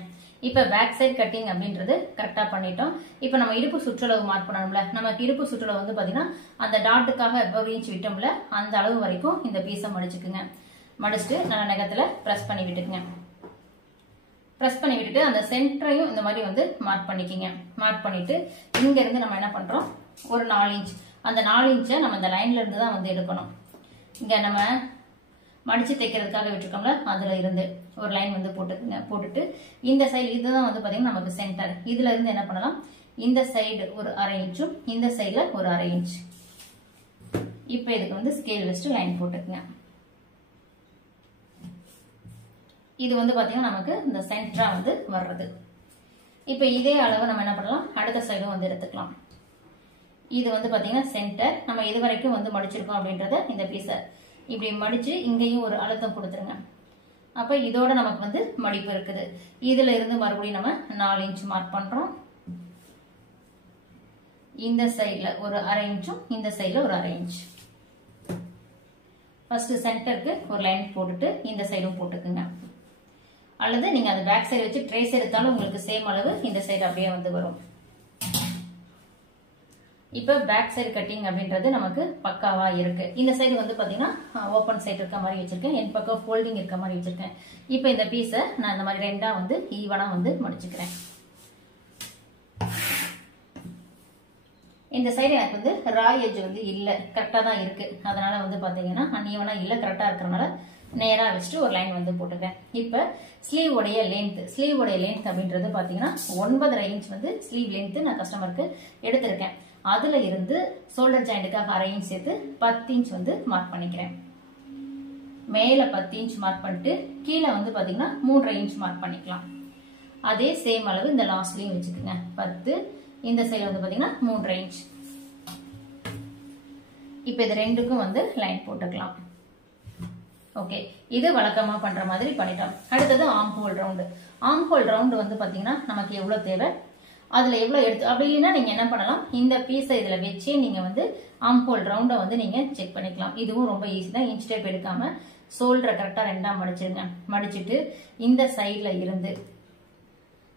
இப்ப பேக் சைடு கட்டிங் அப்படின்றது கரெக்டா பண்ணிட்டோம். இப்ப நம்ம இடுப்பு சுற்றளவு மார்க் பண்ணணும்ல, நமக்கு இடுப்பு சுற்றளவு வந்து பாத்தீங்கன்னா அந்த டாட்டுக்காக 1 இன்ச் விட்டோம்ல, அந்த அளவு வரைக்கும் இந்த பீஸை மடிச்சுக்குங்க. மடிச்சுட்டு நல்ல நகத்துல பிரஸ் பண்ணி விட்டுக்குங்க. பிரஸ் பண்ணி விட்டுட்டு அந்த சென்டரையும் இந்த மாதிரி வந்து மார்க் பண்ணிக்கிங்க. மார்க் பண்ணிட்டு இங்க இருந்து நம்ம என்ன பண்றோம், ஒரு 4 இன்ச், அந்த 4 இன்ச்சை நம்ம இந்த லைன்ல இருந்து தான் வந்து எடுக்கணும். இங்க நம்ம மடிச்சு தைக்கிறதுக்காக விட்டுருக்கோம்ல, அதுல இருந்து ஒரு லைன் வந்து போட்டுக்குங்க. போட்டுட்டு இந்த சைடு இதுதான் வந்து பாத்தீங்கன்னா நமக்கு சென்டர். இதுல இருந்து என்ன பண்ணலாம், இந்த சைடு ஒரு 1/2 இன்ச்சும் இந்த சைடுல ஒரு 1/2 இன்ச். இப்ப இதுக்கு வந்து ஸ்கேல் வச்சுட்டு லைன் போட்டுக்குங்க. இது வந்து பாத்தீங்கன்னா நமக்கு இந்த சென்டரா வந்து வர்றது. இப்ப இதே அளவு நம்ம என்ன பண்ணலாம், அடுத்த சைடும் வந்து எடுத்துக்கலாம். இது வந்து பாத்தீங்கன்னா சென்டர். நம்ம இது வரைக்கும் வந்து மடிச்சிருக்கோம் அப்படின்றத இந்த பீஸை இப்படி மடிச்சு இங்கேயும் ஒரு அழுத்தம் கொடுத்துருங்க. அப்ப இதோட நமக்கு வந்து மடிப்பு இருக்குது. இதுல இருந்து மறுபடியும் நம்ம 4 இன்ச் மார்க் பண்றோம். இந்த சைட்ல ஒரு 1/2 இன்ச்சும் இந்த சைட்ல ஒரு 1/2 இன்ச். ஃபர்ஸ்ட் சென்டருக்கு ஒரு லைன் போட்டுட்டு இந்த சைடும் போட்டுக்குங்க. அல்லது நீங்க அந்த பேக் சைடு வச்சு ட்ரேஸ் எடுத்தாலும் உங்களுக்கு சேம் அளவு இந்த சைடு அப்படியே வந்து வரும். இப்ப பேக் சைடு கட்டிங் அப்படின்றது நமக்கு பக்காவா இருக்கு. இந்த சைடு வந்து பாத்தீங்கன்னா ஓபன் சைடு இருக்க மாதிரி வச்சிருக்கேன், என் பக்கம் ஃபோல்டிங் இருக்க மாதிரி வச்சிருக்கேன். இப்ப இந்த பீஸை நான் இந்த மாதிரி 2ஆ வந்து ஈவனா வந்து மடிச்சுக்கிறேன். இந்த சைடு எனக்கு வந்து ரா எட்ஜ் வந்து இல்ல, கரெக்டா தான் இருக்கு. அதனால வந்து பாத்தீங்கன்னா அன்னியவனா இல்ல, கரெக்டா இருக்கறனால நேரா வச்சுட்டு ஒரு லைன் வந்து போட்டுக்கிறேன். இப்ப ஸ்லீவ் உடைய லென்த் அப்படின்றது பாத்தீங்கன்னா 9.5 இன்ச் வந்து ஸ்லீவ் லென்த் நான் கஸ்டமருக்கு எடுத்திருக்கேன். அதுல இருந்து ஷோல்டர் ஜாயிண்ட்டுக்காக 1/2 இன்ச் சேர்த்து 10 இன்ச் வந்து மார்க் பண்ணிக்கிறேன். மேல 10 இன்ச் மார்க் பண்ணிட்டு கீழே வந்து பாத்தீங்கன்னா 3.5 இன்ச் மார்க் பண்ணிக்கலாம். அதே சேம் அளவு இந்த லாஸ்ட்லயும் வச்சுக்கோங்க. 10, இந்த சைடு வந்து பாத்தீங்கன்னா 3.5 இன்ச். இப்ப இது ரெண்டுக்கும் வந்து லைன் போட்டுக்கலாம். ஓகே, இது வழக்கமா பண்ற மாதிரி பண்ணிட்டோம். அடுத்தது ஆர்ம் ஹோல் ரவுண்ட் வந்து பாத்தீங்கன்னா நமக்கு எவ்வளவு தேவை, அதுல எவ்வளவு எடுத்து அப்படின்னா நீங்க என்ன பண்ணலாம், இந்த பீஸை இதுல வச்சே நீங்க வந்து ஆர்ம் ஹோல் ரவுண்ட வந்து நீங்க செக் பண்ணிக்கலாம். இதுவும் ரொம்ப ஈஸி தான். இன்ச் டேப் எடுக்காம ஷோல்டரை கரெக்டா 2ஆ மடிச்சிருங்க. மடிச்சிட்டு இந்த சைட்ல இருந்து,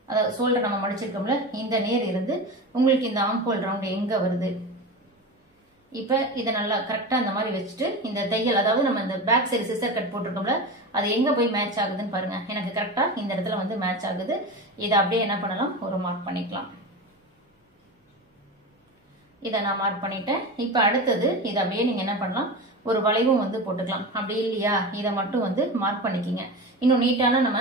அதாவது ஷோல்டர் நம்ம மடிச்சிருக்கோம்ல, இந்த நேர் இருந்து உங்களுக்கு இந்த ஆர்ம் ஹோல் ரவுண்ட் எங்க வருது. இப்ப இதை நல்லா கரெக்டா இந்த மாதிரி வச்சுட்டு இந்த தையல், அதாவது நம்ம இந்த பேக் சைடு சிசர் கட் போட்டிருக்கோம்ல, அது எங்க போய் மேட்ச் ஆகுதுன்னு பாருங்க. எனக்கு கரெக்டா இந்த இடத்துல வந்து மேட்ச் ஆகுது. இதை அப்படியே என்ன பண்ணலாம், ஒரு மார்க் பண்ணிக்கலாம். இதை நான் மார்க் பண்ணிட்டேன். இப்ப அடுத்தது இதை அப்படியே நீங்க என்ன பண்ணலாம், ஒரு வளைவும் வந்து போட்டுக்கலாம். அப்படி இல்லையா, இதை மட்டும் வந்து மார்க் பண்ணிக்கிங்க. இன்னும் நீட்டான நம்ம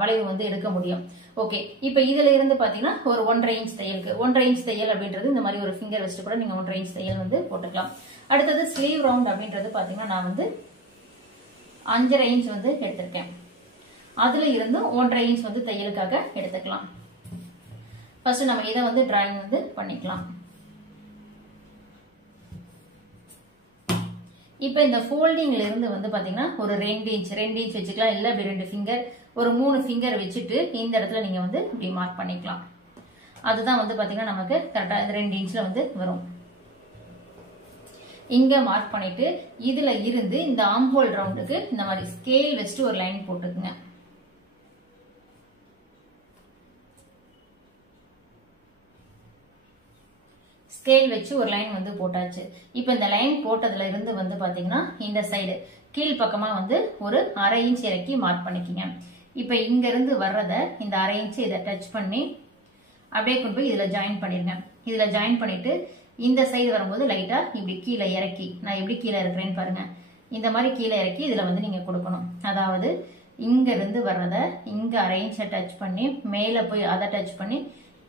வளைவு வந்து எடுக்க முடியும். ஓகே, இப்ப இதுல இருந்து பாத்தீங்கன்னா ஒரு 1.5 இன்ச் தையலுக்கு 1.5 இன்ச் தையல் அப்படின்றது இந்த மாதிரி ஒரு ஃபிங்கர் வச்சுட்டு கூட நீங்க 1.5 இன்ச் தையல் வந்து போட்டுக்கலாம். அடுத்தது ஸ்லீவ் ரவுண்ட் அப்படின்றது பாத்தீங்கன்னா நான் வந்து 5.5 இன்ச் வந்து எடுத்திருக்கேன். அதுல இருந்து 1.5 இன்ச் வந்து தையலுக்காக எடுத்துக்கலாம். ஃபர்ஸ்ட் நம்ம இதை வந்து டிராயிங் வந்து பண்ணிக்கலாம். இப்ப இந்த ஃபோல்டிங்ல இருந்து வந்து பாத்தீங்கன்னா ஒரு 2 இன்ச் வச்சுக்கலாம். இல்ல அப்படி 2 ஃபிங்கர், ஒரு 3 ஃபிங்கர் வச்சுட்டு இந்த இடத்துல நீங்க வந்து இப்படி மார்க் பண்ணிக்கலாம். அதுதான் வந்து பாத்தீங்கன்னா நமக்கு கரெக்டா 2 இன்ச்ல வந்து வரும். இங்க மார்க் பண்ணிட்டு இதுல இருந்து இந்த ஆர்ம் ஹோல் ரவுண்டுக்கு இந்த மாதிரி ஸ்கேல் வச்சுட்டு ஒரு லைன் போட்டுக்குங்க. ஸ்கேல் வச்சு ஒரு லைன் வந்து போட்டாச்சு. இப்ப இந்த லைன் போட்டதுல இருந்து வந்து பாத்தீங்கன்னா இந்த சைடு கீழ் பக்கமா வந்து ஒரு 1/2 இன்ச் இறக்கி மார்க் பண்ணிக்கிங்க. இப்ப இங்க இருந்து வர்றத இந்த 1/2 இன்ச் இதை டச் பண்ணி அப்படியே கொண்டு போய் இதுல ஜாயின் பண்ணிருங்க. இதுல ஜாயின் பண்ணிட்டு இந்த சைடு வரும்போது லைட்டா இப்படி கீழே இறக்கி, நான் எப்படி கீழே இருக்கிறேன்னு பாருங்க, இந்த மாதிரி கீழே இறக்கி இதுல வந்து நீங்க கொடுக்கணும். அதாவது இங்க இருந்து வர்றத இங்க 1/2 இன்ச்சை டச் பண்ணி மேல போய் அதை டச் பண்ணி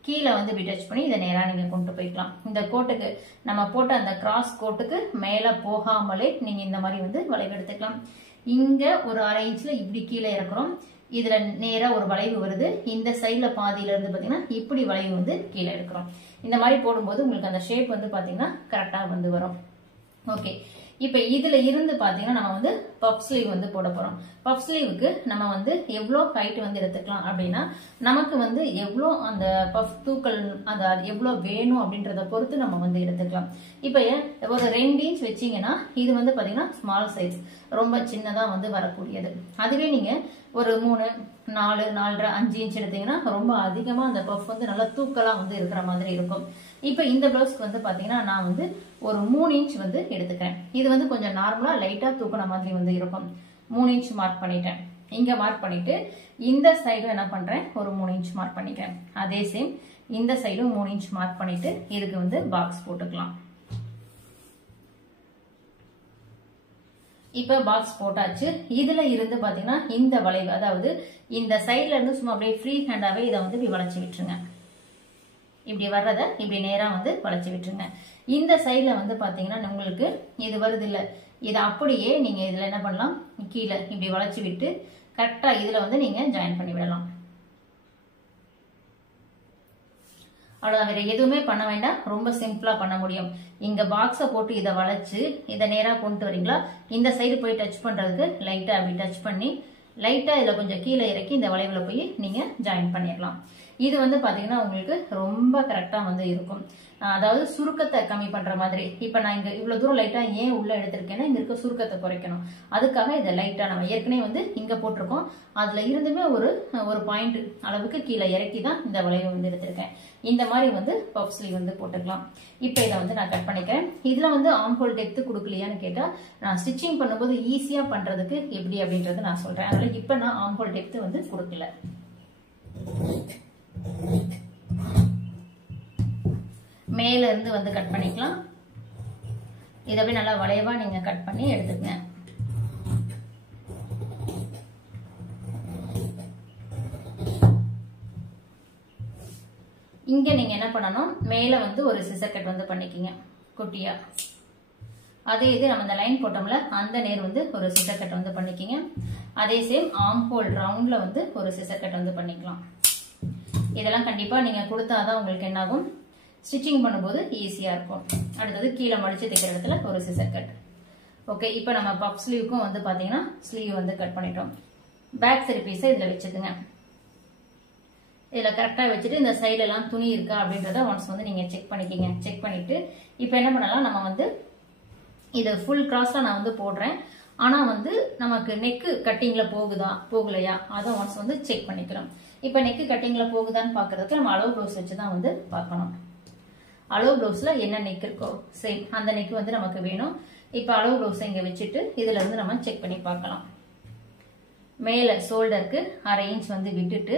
கீழே வந்து இப்படி டச் பண்ணி இதை நேரா நீங்க கொண்டு போய்க்கலாம். இந்த கோட்டுக்கு நம்ம போட்ட அந்த கிராஸ் கோட்டுக்கு மேல போகாமலே நீங்க இந்த மாதிரி வந்து வளைவு எடுத்துக்கலாம். இங்க ஒரு 1/2 இன்ச்ல இப்படி கீழே இறக்குறோம். இதுல நேரா ஒரு வளைவு வருது. இந்த சைட்ல பாதியில இருந்து பாத்தீங்கன்னா இப்படி வளைவு வந்து கீழே எடுக்கிறோம். இந்த மாதிரி போடும்போது உங்களுக்கு அந்த ஷேப் வந்து பாத்தீங்கன்னா கரெக்டா வந்து வரும். ஓகே, இப்ப இதுல இருந்து பாத்தீங்கன்னா நம்ம வந்து பஃப் ஸ்லீவ் வந்து போட போறோம். பஃப் ஸ்லீவுக்கு நம்ம வந்து எவ்வளோ ஹைட் வந்து எடுத்துக்கலாம் அப்படின்னா, நமக்கு வந்து எவ்வளோ அந்த பஃப் தூக்கல் அந்த எவ்வளோ வேணும் அப்படின்றத பொறுத்து நம்ம வந்து எடுத்துக்கலாம். இப்ப ஒரு 2 இன்ச் வச்சீங்கன்னா இது வந்து பாத்தீங்கன்னா ஸ்மால் சைஸ், ரொம்ப சின்னதா வந்து வரக்கூடியது. அதுவே நீங்க ஒரு 3, 4, 4.5, 5 இன்ச் எடுத்தீங்கன்னா ரொம்ப அதிகமா அந்த பஃப் வந்து நல்லா தூக்கலா வந்து இருக்கிற மாதிரி இருக்கும். இப்ப இந்த பிளவுஸ்க்கு வந்து பாத்தீங்கன்னா நான் வந்து ஒரு 3 இன்ச் வந்து எடுத்துக்கிறேன். இது வந்து கொஞ்சம் நார்மலா லைட்டா தூக்கின மாதிரி வந்து இருக்கும். 3 இன்ச் மார்க் பண்ணிட்டேன். இங்க மார்க் பண்ணிட்டு இந்த சைடும் என்ன பண்றேன், ஒரு 3 இன்ச் மார்க் பண்ணிக்கிறேன். அதே சேம் இந்த சைடும் 3 இன்ச் மார்க் பண்ணிட்டு இதுக்கு வந்து பாக்ஸ் போட்டுக்கலாம். இப்ப பாக்ஸ் போட்டாச்சு. இதுல இருந்து பாத்தீங்கன்னா இந்த வளைவு, அதாவது இந்த சைட்ல இருந்து சும்மா அப்படியே ஃப்ரீ ஹேண்டாவே இதை வந்து இப்படி வளைச்சு விட்டுருங்க. இப்படி வர்றத இப்படி நேரா வந்து வளைச்சு விட்டுருங்க. இந்த சைட்ல வந்து பாத்தீங்கன்னா உங்களுக்கு இது வருது இல்ல, இதை அப்படியே நீங்க இதுல என்ன பண்ணலாம், கீழே இப்படி வளைச்சு விட்டு கரெக்டா இதுல வந்து நீங்க ஜாயின் பண்ணி விடலாம். அவ்வளவுதான், வேற எதுவுமே பண்ண வேண்டாம். ரொம்ப சிம்பிளா பண்ண முடியும். இங்க பாக்ஸ போட்டு இதை வளைச்சு இதை நேரா கொண்டு வரீங்களா, இந்த சைடு போய் டச் பண்றதுக்கு லைட்டா அப்படி டச் பண்ணி லைட்டா இதுல கொஞ்சம் கீழே இறக்கி இந்த வளைவுல போய் நீங்க ஜாயின் பண்ணிடலாம். இது வந்து பாத்தீங்கன்னா உங்களுக்கு ரொம்ப கரெக்டா வந்து இருக்கும். அதாவது சுருக்கத்தை கம்மி பண்ற மாதிரி. இப்ப நான் இங்க இவ்வளவு தூரம் லைட்டா ஏன் உள்ள எடுத்திருக்கேன்னா, இங்க இருக்க சுருக்கத்தை குறைக்கணும். அதுக்காக இதை லைட்டா நம்ம ஏற்கனவே வந்து இங்க போட்டிருக்கோம். அதுல இருந்துமே ஒரு பாயிண்ட் அளவுக்கு கீழே இறக்கி தான் இந்த வளைவு வந்து எடுத்திருக்கேன். இந்த மாதிரி வந்து பஃப் ஸ்லீவ் வந்து போட்டுக்கலாம். இப்ப இதை வந்து நான் கட் பண்ணிக்கிறேன். இதுல வந்து ஆர்ம் ஹோல் டெப்த் கொடுக்கலையான்னு கேட்டா, நான் ஸ்டிச்சிங் பண்ணும்போது ஈஸியா பண்றதுக்கு எப்படி அப்படின்றது நான் சொல்றேன். அதனால இப்ப நான் ஆர்ம் ஹோல் டெப்த் வந்து கொடுக்கல. மேல இருந்து வந்து கட் பண்ணிக்கலாம். இதை அப்படியே நல்லா வளைவா நீங்க கட் பண்ணி எடுத்துக்கங்க. இங்க நீங்க என்ன பண்ணணும், மேல வந்து ஒரு சிசர் கட் வந்து பண்ணிக்கிங்க குட்டியா. அதே இது நம்ம இந்த லைன் போட்டோம்ல அந்த நேர் வந்து ஒரு சிசர் கட் வந்து பண்ணிக்கிங்க. அதே சேம் ஆர்ம் ஹோல் ரவுண்ட்ல வந்து ஒரு சிசர் கட் வந்து பண்ணிக்கலாம். இதெல்லாம் கண்டிப்பா நீங்க கொடுத்தாதான் உங்களுக்கு என்ன ஆகும், ஸ்டிச்சிங் பண்ணும்போது ஈஸியா இருக்கும். அடுத்தது கீழே மடிச்சு தைக்கிற இடத்துல ஒரு சிசர் கட். ஓகே, இப்போ நம்ம பஃப் ஸ்லீவுக்கும் வந்து பாத்தீங்கன்னா ஸ்லீவ் வந்து கட் பண்ணிட்டோம். பேக் சைடு பீஸை இதுல வச்சுக்குங்க. இதுல கரெக்டா வச்சுட்டு இந்த சைடுல எல்லாம் துணி இருக்கா அப்படின்றத ஒன்ஸ் வந்து நீங்க செக் பண்ணிக்கிங்க. செக் பண்ணிட்டு இப்போ என்ன பண்ணலாம், நம்ம வந்து இது ஃபுல் கிராஸா நான் வந்து போடுறேன். ஆனா வந்து நமக்கு நெக்கு கட்டிங்ல போகுதா போகலையா அதை ஒன்ஸ் வந்து செக் பண்ணிக்கிறோம். இப்போ நெக்கு கட்டிங்ல போகுதான்னு பாக்குறதுக்கு நம்ம அளவு ப்ளவுஸ் வச்சுதான் வந்து பார்க்கணும். அளவு ப்ளவுஸ்ல என்ன நெக் இருக்கோ சேம் அந்த நெக் வந்து நமக்கு வேணும். இப்போ அளவு ப்ளவுஸ் இங்க வச்சுட்டு இதுல இருந்து நம்ம செக் பண்ணி பார்க்கலாம். மேல ஷோல்டருக்கு 1/2 இன்ச் வந்து விட்டுட்டு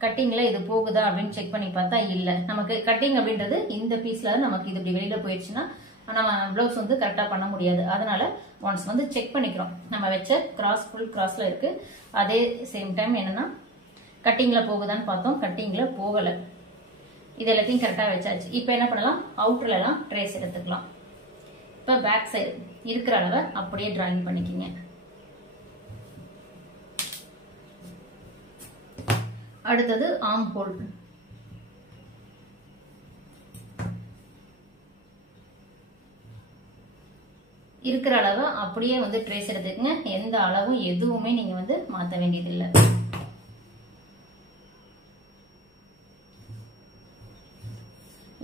கட்டிங்ல இது போகுதா அப்படின்னு செக் பண்ணி பார்த்தா இல்ல. நமக்கு கட்டிங் அப்படின்றது இந்த பீஸ்ல நமக்கு இது இப்படி வெளியில போயிடுச்சுன்னா நம்ம பிளவுஸ் வந்து கரெக்டா பண்ண முடியாது. அதனால ஒன்ஸ் வந்து செக் பண்ணிக்கிறோம். நம்ம வச்ச கிராஸ் ஃபுல் கிராஸ்ல இருக்கு. அதே சேம் டைம் என்னன்னா கட்டிங்ல போகுதான்னு பார்த்தோம், கட்டிங்ல போகல. இது எல்லாத்தையும் கரெக்டா வச்சாச்சு. இப்போ என்ன பண்ணலாம், அவுட்டர்ல எல்லாம் ட்ரேஸ் எடுத்துக்கலாம். இப்போ பேக் சைடு இருக்கிற அளவை அப்படியே டிராயிங் பண்ணிக்கிங்க. அடுத்தது ஆர்ம் ஹோல். இருக்கிற அளவை அப்படியே வந்து ட்ரேஸ் எடுத்துக்கங்க. எந்த அளவும் எதுவுமே நீங்க வந்து மாத்த வேண்டியது இல்லை.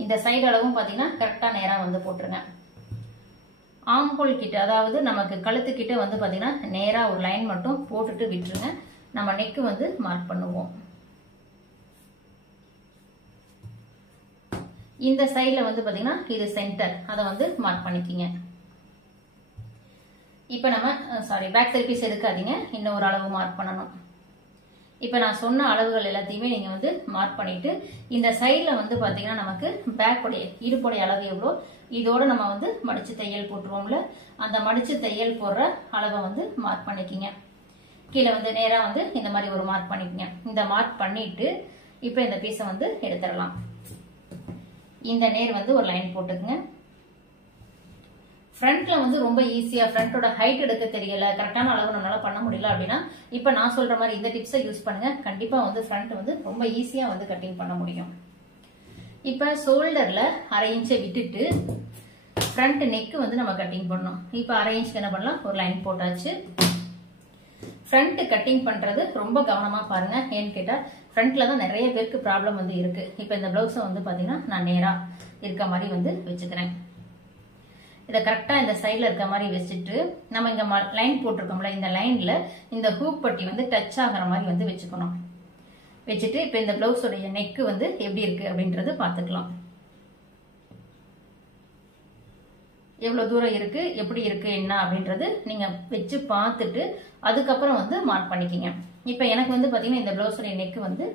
இந்த சைடு அளவும் பாத்தீங்கன்னா கரெக்டா நேரா வந்து போட்டுருங்க. ஆர்ம் ஹோல் கிட்ட அதாவது நமக்கு கழுத்து கிட்ட வந்து பாத்தீங்கன்னா நேரா ஒரு லைன் மட்டும் போட்டுட்டு விட்டுருங்க. நம்ம நெக் வந்து மார்க் பண்ணுவோம். இந்த சைடுல வந்து பாத்தீங்கன்னா இது சென்டர், அதை வந்து மார்க் பண்ணிக்கிங்க. இப்ப நம்ம பேக் சைடு பீஸ் எடுக்காதீங்க, இன்னும் ஒரு அளவு மார்க் பண்ணணும். இப்ப நான் சொன்ன அளவுகள் எல்லாத்தையுமே நீங்க வந்து மார்க் பண்ணிட்டு இந்த சைடுல வந்து பாத்தீங்கன்னா நமக்கு பேக் உடைய இடுப்புடைய அளவு எவ்வளோ இதோட நம்ம வந்து மடிச்சு தையல் போட்டுருவோம்ல, அந்த மடிச்சு தையல் போடுற அளவை வந்து மார்க் பண்ணிக்கிங்க. கீழே வந்து நேரா வந்து இந்த மாதிரி ஒரு மார்க் பண்ணிக்கங்க. இந்த மார்க் பண்ணிட்டு இப்ப இந்த பீஸை வந்து எடுத்துடலாம். இந்த நேர் வந்து ஒரு லைன் போட்டுக்குங்க. ஃப்ரண்ட்ல வந்து ரொம்ப ஈஸியா ஃப்ரண்டோட ஹைட் எடுக்க தெரியல, கரெக்டான அளவு நம்மளால பண்ண முடியல அப்படின்னா இப்ப நான் சொல்ற மாதிரி இந்த டிப்ஸை யூஸ் பண்ணுங்க. கண்டிப்பா வந்து ஃப்ரண்ட் வந்து ரொம்ப ஈஸியா வந்து கட்டிங் பண்ண முடியும். இப்ப ஷோல்டர்ல 1/2 இன்ச்சை விட்டுட்டு ஃப்ரண்ட் நெக் வந்து நம்ம கட்டிங் பண்ணணும். இப்ப 1/2 இன்ச்சுக்கு என்ன பண்ணலாம், ஒரு லைன் போட்டாச்சு. ஃப்ரண்ட் கட்டிங் பண்றது ரொம்ப கவனமா பாருங்க. ஏன்னு கேட்டா ஃப்ரண்ட்ல தான் நிறைய பேருக்கு ப்ராப்ளம் வந்து இருக்கு. இப்ப இந்த பிளவுஸை வந்து பாத்தீங்கன்னா நான் நேரா இருக்க மாதிரி வந்து வச்சுக்கிறேன். இதை கரெக்டா இந்த சைட்ல இருக்க மாதிரி வச்சுட்டு நம்ம இங்க லைன் போட்டிருக்கோம்ல, இந்த லைன்ல இந்த ஹூக் பட்டி வந்து டச் ஆகிற மாதிரி வந்து வச்சுக்கணும். வச்சுட்டு இப்ப இந்த பிளவுஸோடைய நெக் வந்து எப்படி இருக்கு அப்படின்றது பாத்துக்கலாம். எவ்வளவு தூரம் இருக்கு, எப்படி இருக்கு என்ன அப்படின்றது நீங்க வச்சு பார்த்துட்டு அதுக்கப்புறம் வந்து மார்க் பண்ணிக்கிங்க. இப்ப எனக்கு வந்து பாத்தீங்கன்னா இந்த பிளவுஸோடைய நெக் வந்து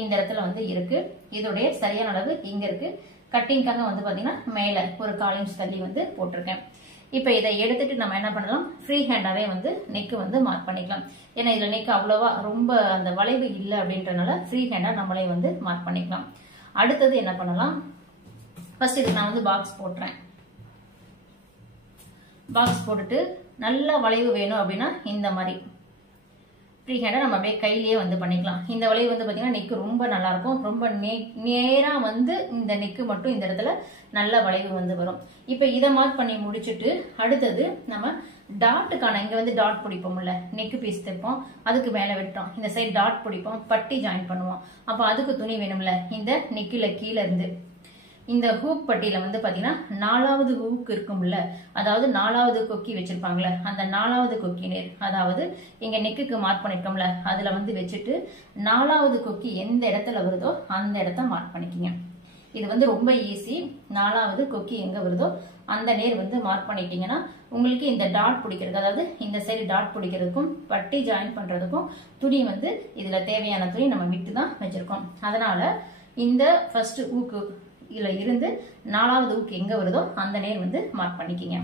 இந்த இடத்துல வந்து இருக்கு. இதோடைய சரியான அளவு இங்க இருக்கு. கட்டிங்காக வந்து பாத்தீங்கன்னா மேல ஒரு 1/4 இன்ச் தள்ளி வந்து போட்டிருக்கேன். இப்ப இதை எடுத்துட்டு நம்ம என்ன பண்ணலாம், ஃப்ரீ ஹேண்டாவே வந்து நெக் வந்து மார்க் பண்ணிக்கலாம். ஏன்னா இதுல நெக் அவ்வளவா ரொம்ப அந்த வளைவு இல்லை அப்படின்றனால ஃப்ரீ ஹேண்டா நம்மளே வந்து மார்க் பண்ணிக்கலாம். அடுத்தது என்ன பண்ணலாம், ஃபர்ஸ்ட் இது நான் வந்து பாக்ஸ் போட்டுறேன். பாக்ஸ் போட்டுட்டு நல்ல வளைவு வேணும் அப்படின்னா இந்த மாதிரி ஃப்ரீ ஹேண்டா நம்ம அப்படியே கையிலேயே வந்து பண்ணிக்கலாம். இந்த வளைவு வந்து பாத்தீங்கன்னா நெக் ரொம்ப நல்லா இருக்கும். ரொம்ப நேரா வந்து இந்த நெக்கு மட்டும் இந்த இடத்துல நல்ல வளைவு வந்து வரும். இப்ப இதை மார்க் பண்ணி முடிச்சுட்டு அடுத்தது நம்ம டாட்டுக்கான இங்க வந்து டாட் பிடிப்போம்ல, நெக் பீஸ் தைப்போம், அதுக்கு மேல வெட்டோம், இந்த சைடு டாட் பிடிப்போம், பட்டி ஜாயின் பண்ணுவோம். அப்ப அதுக்கு துணி வேணும்ல, இந்த நெக்கில கீழே இருந்து இந்த ஹூக் பட்டியில வந்து பாத்தீங்கன்னா 4வது ஹூக் இருக்கும்ல, அதாவது 4வது கொக்கி வச்சிருப்பாங்கல்ல, அந்த 4வது கொக்கி நேர் அதாவது இங்க நெக்குக்கு மார்க் பண்ணிருக்கோம்ல அதுல வந்து வச்சுட்டு 4வது கொக்கி எந்த இடத்துல வருதோ அந்த இடத்த மார்க் பண்ணிக்கிங்க. இது வந்து ரொம்ப ஈஸி. 4வது கொக்கி எங்க வருதோ அந்த நேர் வந்து மார்க் பண்ணிட்டீங்கன்னா உங்களுக்கு இந்த டாட் பிடிக்கிறது, அதாவது இந்த சைடு டாட் பிடிக்கிறதுக்கும் பட்டி ஜாயின் பண்றதுக்கும் துணி வந்து இதுல தேவையான துணி நம்ம விட்டு தான் வச்சிருக்கோம். அதனால இந்த ஃபர்ஸ்ட் ஹூக்கு இதுல இருந்து 4வது ஊக்கு எங்க வருதோ அந்த நேர் வந்து மார்க் பண்ணிக்கிங்க.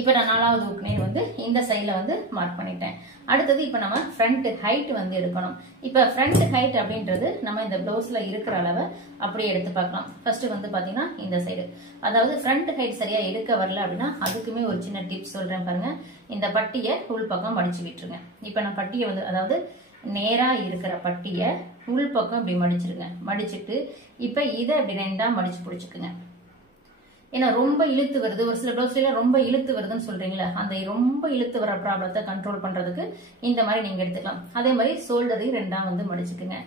இப்ப நான் 4வது ஊக்கு நேர் வந்து இந்த சைடுல வந்து மார்க் பண்ணிட்டேன். அடுத்தது இப்ப நம்ம ஃப்ரண்ட் ஹைட் வந்து எடுக்கணும். இப்ப ஃப்ரண்ட் ஹைட் அப்படின்றது நம்ம இந்த ப்ளவுஸ்ல இருக்கிற அளவை அப்படியே எடுத்து பார்க்கலாம். ஃபர்ஸ்ட் வந்து பாத்தீங்கன்னா இந்த சைடு, அதாவது ஃப்ரண்ட் ஹைட் சரியா எடுக்க வரல அப்படின்னா அதுக்குமே ஒரு சின்ன டிப்ஸ் சொல்றேன் பாருங்க. இந்த பட்டியை உள் பக்கம் மடிச்சு விட்டுருங்க. இப்ப நான் பட்டியை வந்து அதாவது நேரா இருக்கிற பட்டியை உள் பக்கம் இப்படி மடிச்சிருங்க. மடிச்சிட்டு இப்ப இதை இப்படி 2ஆ மடிச்சு பிடிச்சுக்குங்க. ஏன்னா ரொம்ப இழுத்து வருது, ஒரு சில ப்ளவுஸ்ல ரொம்ப இழுத்து வருதுன்னு சொல்றீங்களா, அந்த ரொம்ப இழுத்து வர ப்ராப்ளத்தை கண்ட்ரோல் பண்றதுக்கு இந்த மாதிரி நீங்க எடுத்துக்கலாம். அதே மாதிரி ஷோல்டரையும் 2ஆ வந்து மடிச்சுக்குங்க.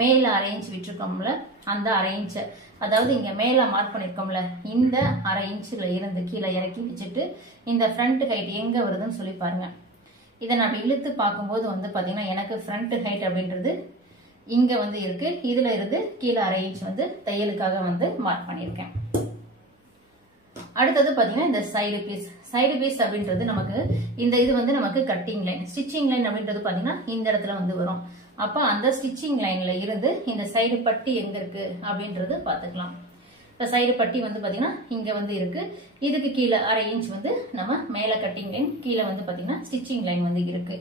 மேல அரேஞ்ச் விட்டுருக்கோம்ல அந்த அரேஞ்ச், அதாவது இங்க மேல மார்க் பண்ணிருக்கோம்ல இந்த அரை இன்ச்சுல இருந்து கீழே இறக்கி வச்சுட்டு இந்த ஃப்ரண்ட் ஹைட் எங்க வருதுன்னு சொல்லி பாருங்க. இதை நான் இழுத்து பார்க்கும்போது வந்து பாத்தீங்கன்னா எனக்கு ஃப்ரண்ட் ஹைட் அப்படின்றது இங்க வந்து இருக்கு. இதுல இருந்து கீழே அரை இன்ச் வந்து தையலுக்காக வந்து மார்க் பண்ணிருக்கேன். அடுத்தது பாத்தீங்கன்னா இந்த சைடு பீஸ் அப்படின்றது நமக்கு இந்த இது வந்து நமக்கு கட்டிங் லைன். ஸ்டிச்சிங் லைன் அப்படின்றது பாத்தீங்கன்னா இந்த இடத்துல வந்து வரும். அப்ப அந்த ஸ்டிச்சிங் லைன்ல இருந்து இந்த சைடு பட்டி எங்க இருக்கு அப்படின்றது பாத்துக்கலாம். இப்ப சைடு பட்டி வந்து பாத்தீங்கன்னா இங்க வந்து இருக்கு. இதுக்கு கீழே அரை இன்ச் வந்து நம்ம மேல கட்டிங் லைன், கீழே வந்து பாத்தீங்கன்னா ஸ்டிச்சிங் லைன் வந்து இருக்கு.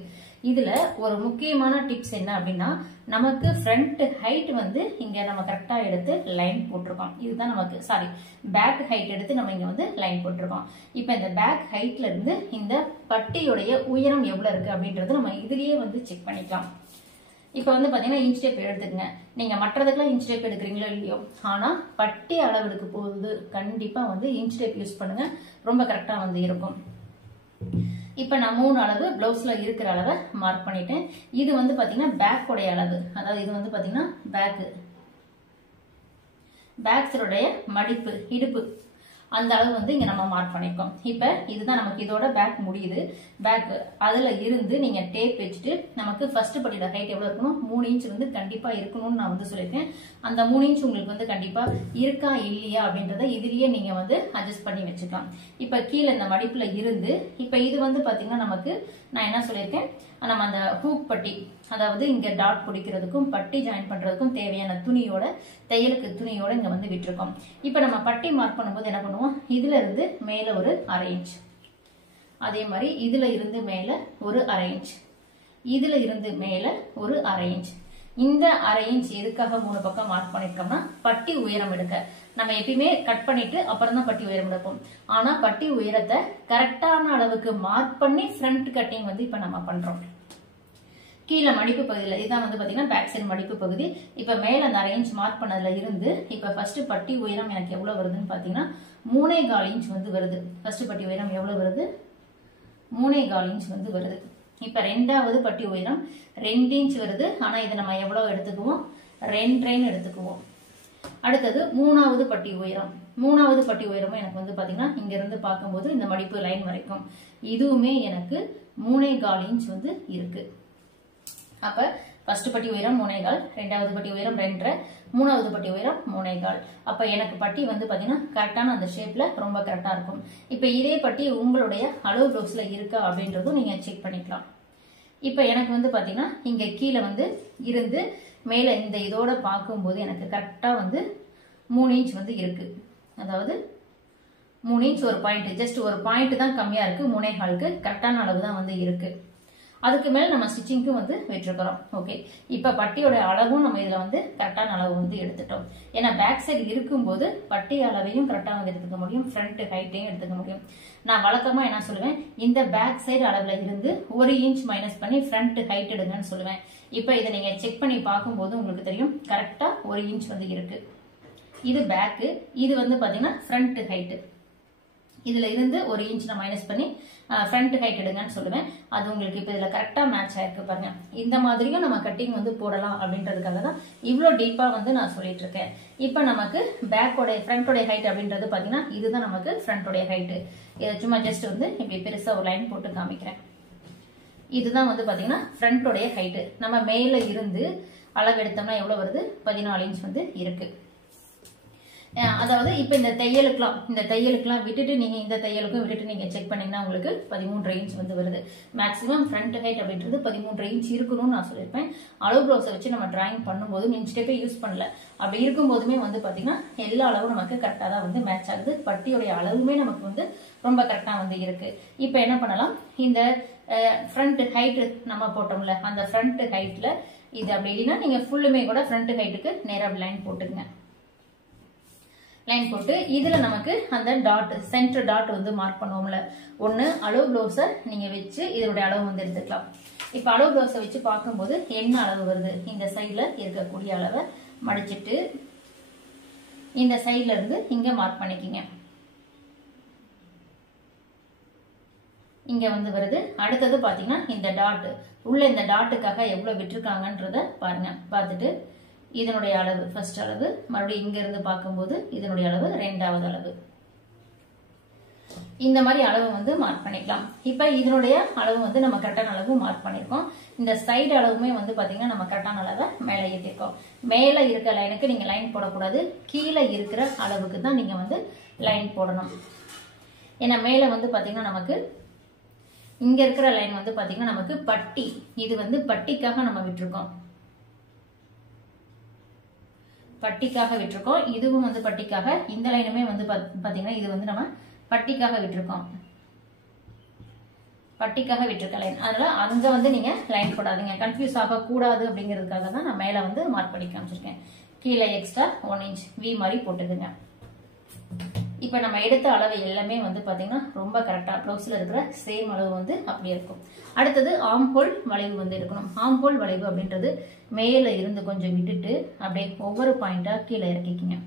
இதுல ஒரு முக்கியமான டிப்ஸ் என்ன அப்படின்னா, நமக்கு ஃப்ரண்ட் ஹைட் வந்து இங்க நம்ம கரெக்டா எடுத்து லைன் போட்டிருக்கோம். இதுதான் நமக்கு பேக் ஹைட் எடுத்து நம்ம இங்க வந்து லைன் போட்டிருக்கோம். இப்ப இந்த பேக் ஹைட்ல இருந்து இந்த பட்டியுடைய உயரம் எவ்வளவு இருக்கு அப்படின்றது நம்ம இதுலயே வந்து செக் பண்ணிக்கலாம். இப்ப வந்து பாத்தீங்கன்னா இன்ச் டேப் எடுத்துக்கங்க. நீங்க மற்றதுக்கெல்லாம் இன்ச் டேப் எடுக்கிறீங்களோ இல்லையோ, ஆனா பட்டி அளவு எடுக்க போகுது கண்டிப்பா வந்து இன்ச் டேப் யூஸ் பண்ணுங்க, ரொம்ப கரெக்டா வந்து இருக்கும். இப்ப நான் 3 அளவு பிளவுஸ்ல இருக்கிற அளவை மார்க் பண்ணிட்டேன். இது வந்து பாத்தீங்கன்னா பேக் உடைய அளவு, அதாவது இது வந்து பாத்தீங்கன்னா பேக் சைடுடைய மடிப்பு இடுப்பு அந்த அளவு வந்து இங்க நம்ம மார்க் பண்ணிருக்கோம். இப்ப இதுதான் நமக்கு இதோட பேக் முடியுது. பேக் அதுல இருந்து நீங்க டேப் வச்சுட்டு நமக்கு ஃபர்ஸ்ட் பட்டியோட ஹைட் எவ்வளவு இருக்கணும், 3 இன்ச் வந்து கண்டிப்பா இருக்கணும்னு நான் வந்து சொல்லியிருக்கேன். அந்த 3 இன்ச் உங்களுக்கு வந்து கண்டிப்பா இருக்கா இல்லையா அப்படின்றத இதுலயே நீங்க வந்து அட்ஜஸ்ட் பண்ணி வச்சுக்கலாம். இப்ப கீழே இந்த மடிப்புல இருந்து இப்ப இது வந்து பாத்தீங்கன்னா நமக்கு நான் என்ன சொல்லியிருக்கேன், நம்ம அந்த ஹூக் பட்டி, அதாவது இங்க டாட் பிடிக்கிறதுக்கும் பட்டி ஜாயின் பண்றதுக்கும் தேவையான துணியோட தையலுக்கு துணியோட இங்க வந்து விட்டுருக்கோம். இப்ப நம்ம பட்டி மார்க் பண்ணும்போது என்ன பண்ணுவோம், இதுல இருந்து மேல ஒரு அரை இன்ச், அதே மாதிரி இதுல இருந்து மேல ஒரு அரை இன்ச், இதுல இருந்து மேல ஒரு அரை இன்ச். இந்த அரை இன்ச் எதுக்காக 3 பக்கம் மார்க் பண்ணிருக்கோம்னா பட்டி உயரம் எடுக்க. நம்ம எப்பயுமே கட் பண்ணிட்டு அப்புறம் தான் பட்டி உயரம் எடுப்போம். ஆனா பட்டி உயரத்தை கரெக்டான அளவுக்கு மார்க் பண்ணி ஃப்ரண்ட் கட்டிங் வந்து இப்ப நம்ம பண்றோம். கீழே மடிப்பு பகுதியில இதான் வந்து பாத்தீங்கன்னா பேக் சைடு மடிப்பு பகுதி. இப்ப மேல அந்த அரை இன்ச் மார்க் பண்ணதுல இருந்து இப்ப ஃபர்ஸ்ட் பட்டி உயரம் எனக்கு எவ்வளவு வருதுன்னு பாத்தீங்கன்னா 3.25 இன்ச் வந்து வருது. ஃபர்ஸ்ட் பட்டி உயரம் எவ்வளவு வருது, 3.25 இன்ச் வந்து வருது. இப்ப 2வது பட்டி உயரம் 2 இன்ச் வருது. ஆனா இதை நம்ம எவ்வளவு எடுத்துக்குவோம், 2.5 எடுத்துக்குவோம். அடுத்தது 3வது பட்டி உயரம், 3வது பட்டி உயரமும் எனக்கு வந்து பாத்தீங்கன்னா இங்க இருந்து பார்க்கும்போது இந்த மடிப்பு லைன் வரைக்கும் இதுவுமே எனக்கு 3.25 இன்ச் வந்து இருக்கு. அப்ப ஃபர்ஸ்ட் பட்டி உயரம் 3.25, 2வது பட்டி உயரம் 2.5, 3வது பட்டி உயரம் 3.25. அப்ப எனக்கு பட்டி வந்து பாத்தீங்கன்னா கரெக்டான அந்த ஷேப்ல ரொம்ப கரெக்டா இருக்கும். இப்ப இதே பட்டி உங்களுடைய அளவு ப்ளவுஸ்ல இருக்கா அப்படின்றதும் நீங்க செக் பண்ணிக்கலாம். இப்ப எனக்கு வந்து பாத்தீங்கன்னா இங்க கீழே வந்து இருந்து மேல இந்த இதோட பார்க்கும்போது எனக்கு கரெக்டா வந்து 3 இன்ச் வந்து இருக்கு. அதாவது 3 இன்ச் ஒரு பாயிண்ட், ஜஸ்ட் ஒரு பாயிண்ட் தான் கம்மியா இருக்கு. 3.25க்கு கரெக்டான அளவு தான் வந்து இருக்கு. அதுக்கு மேல நம்ம ஸ்டிச்சிங்க்கும் வந்து விட்டுருக்கிறோம். ஓகே, இப்ப பட்டியோட அளவும் நம்ம இதுல வந்து கரெக்டான அளவு வந்து எடுத்துட்டோம். ஏன்னா பேக் சைடு இருக்கும்போது பட்டி அளவையும் கரெக்டா வந்து எடுத்துக்க முடியும், ஃப்ரண்ட் ஹைட்டையும் எடுத்துக்க முடியும். நான் வழக்கமா என்ன சொல்லுவேன், இந்த பேக் சைடு அளவுல இருந்து 1 இன்ச் மைனஸ் பண்ணி ஃப்ரண்ட் ஹைட் எடுங்கன்னு சொல்லுவேன். இப்ப இதை நீங்க செக் பண்ணி பார்க்கும்போது உங்களுக்கு தெரியும் கரெக்டா 1 இன்ச் வந்து இருக்கு. இது பேக்கு, இது வந்து பாத்தீங்கன்னா ஃப்ரண்ட் ஹைட். இதுல இருந்து 1 இன்ச் நான் மைனஸ் பண்ணி ஃப்ரண்ட் ஹைட் எடுங்கன்னு சொல்லுவேன். அது உங்களுக்கு இப்ப இதுல கரெக்டா மேட்ச் ஆயிருக்கு பாருங்க. இந்த மாதிரியும் நம்ம கட்டிங் வந்து போடலாம் அப்படின்றதுக்காக தான் இவ்வளவு டீப்பா வந்து நான் சொல்லிட்டு இருக்கேன். இப்ப நமக்கு பேக்கோட ஃப்ரண்டோட ஹைட் அப்படின்றது பாத்தீங்கன்னா இதுதான் நமக்கு ஃப்ரண்டோட ஹைட். இதை சும்மா ஜஸ்ட் வந்து இப்படி பெருசா ஒரு லைன் போட்டு காமிக்கிறேன். இதுதான் வந்து பாத்தீங்கன்னா ஃப்ரண்டோட ஹைட். நம்ம மேல இருந்து அளவு எடுத்தோம்னா எவ்வளவு வருது, 14 இன்ச் வந்து இருக்கு. அதாவது இப்போ இந்த தையலுக்குலாம் விட்டுட்டு நீங்க இந்த தையலுக்கும் விட்டுட்டு நீங்க செக் பண்ணீங்கன்னா உங்களுக்கு 13 இன்ச் வந்து வருது. மேக்ஸிமம் ஃப்ரண்ட் ஹைட் அப்படின்றது 13 இன்ச் இருக்கணும்னு நான் சொல்லியிருப்பேன். அளவு ப்ளவுஸை வச்சு நம்ம டிராயிங் பண்ணும்போது இன்ச் டேப்பே யூஸ் பண்ணல. அப்படி இருக்கும்போதுமே வந்து பாத்தீங்கன்னா எல்லா அளவும் நமக்கு கரெக்டா தான் வந்து மேட்ச் ஆகுது. பட்டியோடைய அளவுமே நமக்கு வந்து ரொம்ப கரெக்டா வந்து இருக்கு. இப்போ என்ன பண்ணலாம், இந்த ஃப்ரண்ட் ஹைட் நம்ம போட்டோம்ல அந்த ஃப்ரண்ட் ஹைட்ல இது அப்படி இல்லைன்னா நீங்க ஃபுல்லுமே கூட ஃப்ரண்ட் ஹைட்டுக்கு நேரா லைன் போட்டுங்க. லைன் போட்டு இதுல நமக்கு அந்த டாட் சென்டர் டாட் வந்து மார்க் பண்ணுவோம்ல, ஒன்னு அளவு ப்ளவுஸை நீங்க வச்சு இதனுடைய அளவு வந்து எடுத்துக்கலாம். இப்ப அளவு ப்ளவுஸை வச்சு பார்க்கும்போது என்ன அளவு வருது, இந்த சைட்ல இருக்கக்கூடிய அளவை மடிச்சிட்டு இந்த சைட்ல இருந்து இங்க மார்க் பண்ணிக்கிங்க. இங்க வந்து வருது. அடுத்தது பாத்தீங்கன்னா இந்த டாட் உள்ள இந்த டாட்டுக்காக எவ்வளவு விட்டுருக்காங்கன்றத பாருங்க. பார்த்துட்டு இதனுடைய அளவு ஃபர்ஸ்ட் அளவு, மறுபடியும் இங்க இருந்து பார்க்கும்போது இதனுடைய அளவு ரெண்டாவது அளவு, இந்த மாதிரி அளவு வந்து மார்க் பண்ணிக்கலாம். இப்ப இதனுடைய அளவு வந்து நம்ம கரெக்டான அளவு மார்க் பண்ணிருக்கோம். இந்த சைடு அளவுமே வந்து பாத்தீங்கன்னா நம்ம கரெக்டான அளவை மேல ஏற்றிருக்கோம். மேல இருக்க லைனுக்கு நீங்க லைன் போடக்கூடாது, கீழே இருக்கிற அளவுக்கு தான் நீங்க வந்து லைன் போடணும். ஏன்னா மேல வந்து பாத்தீங்கன்னா நமக்கு இங்க இருக்கிற லைன் வந்து பாத்தீங்கன்னா நமக்கு பட்டி, இது வந்து பட்டிக்காக நம்ம விட்டுருக்கோம். பட்டிக்காக விட்டுருக்கோம். இதுவும் வந்து பட்டிக்காக, இந்த லைனுமே வந்து பாத்தீங்கன்னா இது வந்து நம்ம பட்டிக்காக விட்டுருக்கோம். பட்டிக்காக விட்டுருக்க லைன், அதனால அங்க வந்து நீங்க லைன் போடாதீங்க, கன்ஃபியூஸ் ஆக கூடாது அப்படிங்கிறதுக்காக தான் நான் மேல வந்து மார்க் பண்ணி காமிச்சிருக்கேன். கீழே எக்ஸ்ட்ரா 1 இன்ச் வி மாதிரி போட்டுக்குங்க. இப்ப நம்ம எடுத்த அளவு எல்லாமே வந்து பாத்தீங்கன்னா ரொம்ப கரெக்டா ப்ளவுஸ்ல இருக்கிற சேம் அளவு வந்து அப்படியே இருக்கும். அடுத்தது ஆம்ஹோல் வளைவு வந்து எடுக்கணும். ஆம்ஹோல் வளைவு அப்படின்றது மேல இருந்து கொஞ்சம் விட்டுட்டு அப்படியே ஒவ்வொரு பாயிண்டா கீழே இறக்கிக்கிங்க.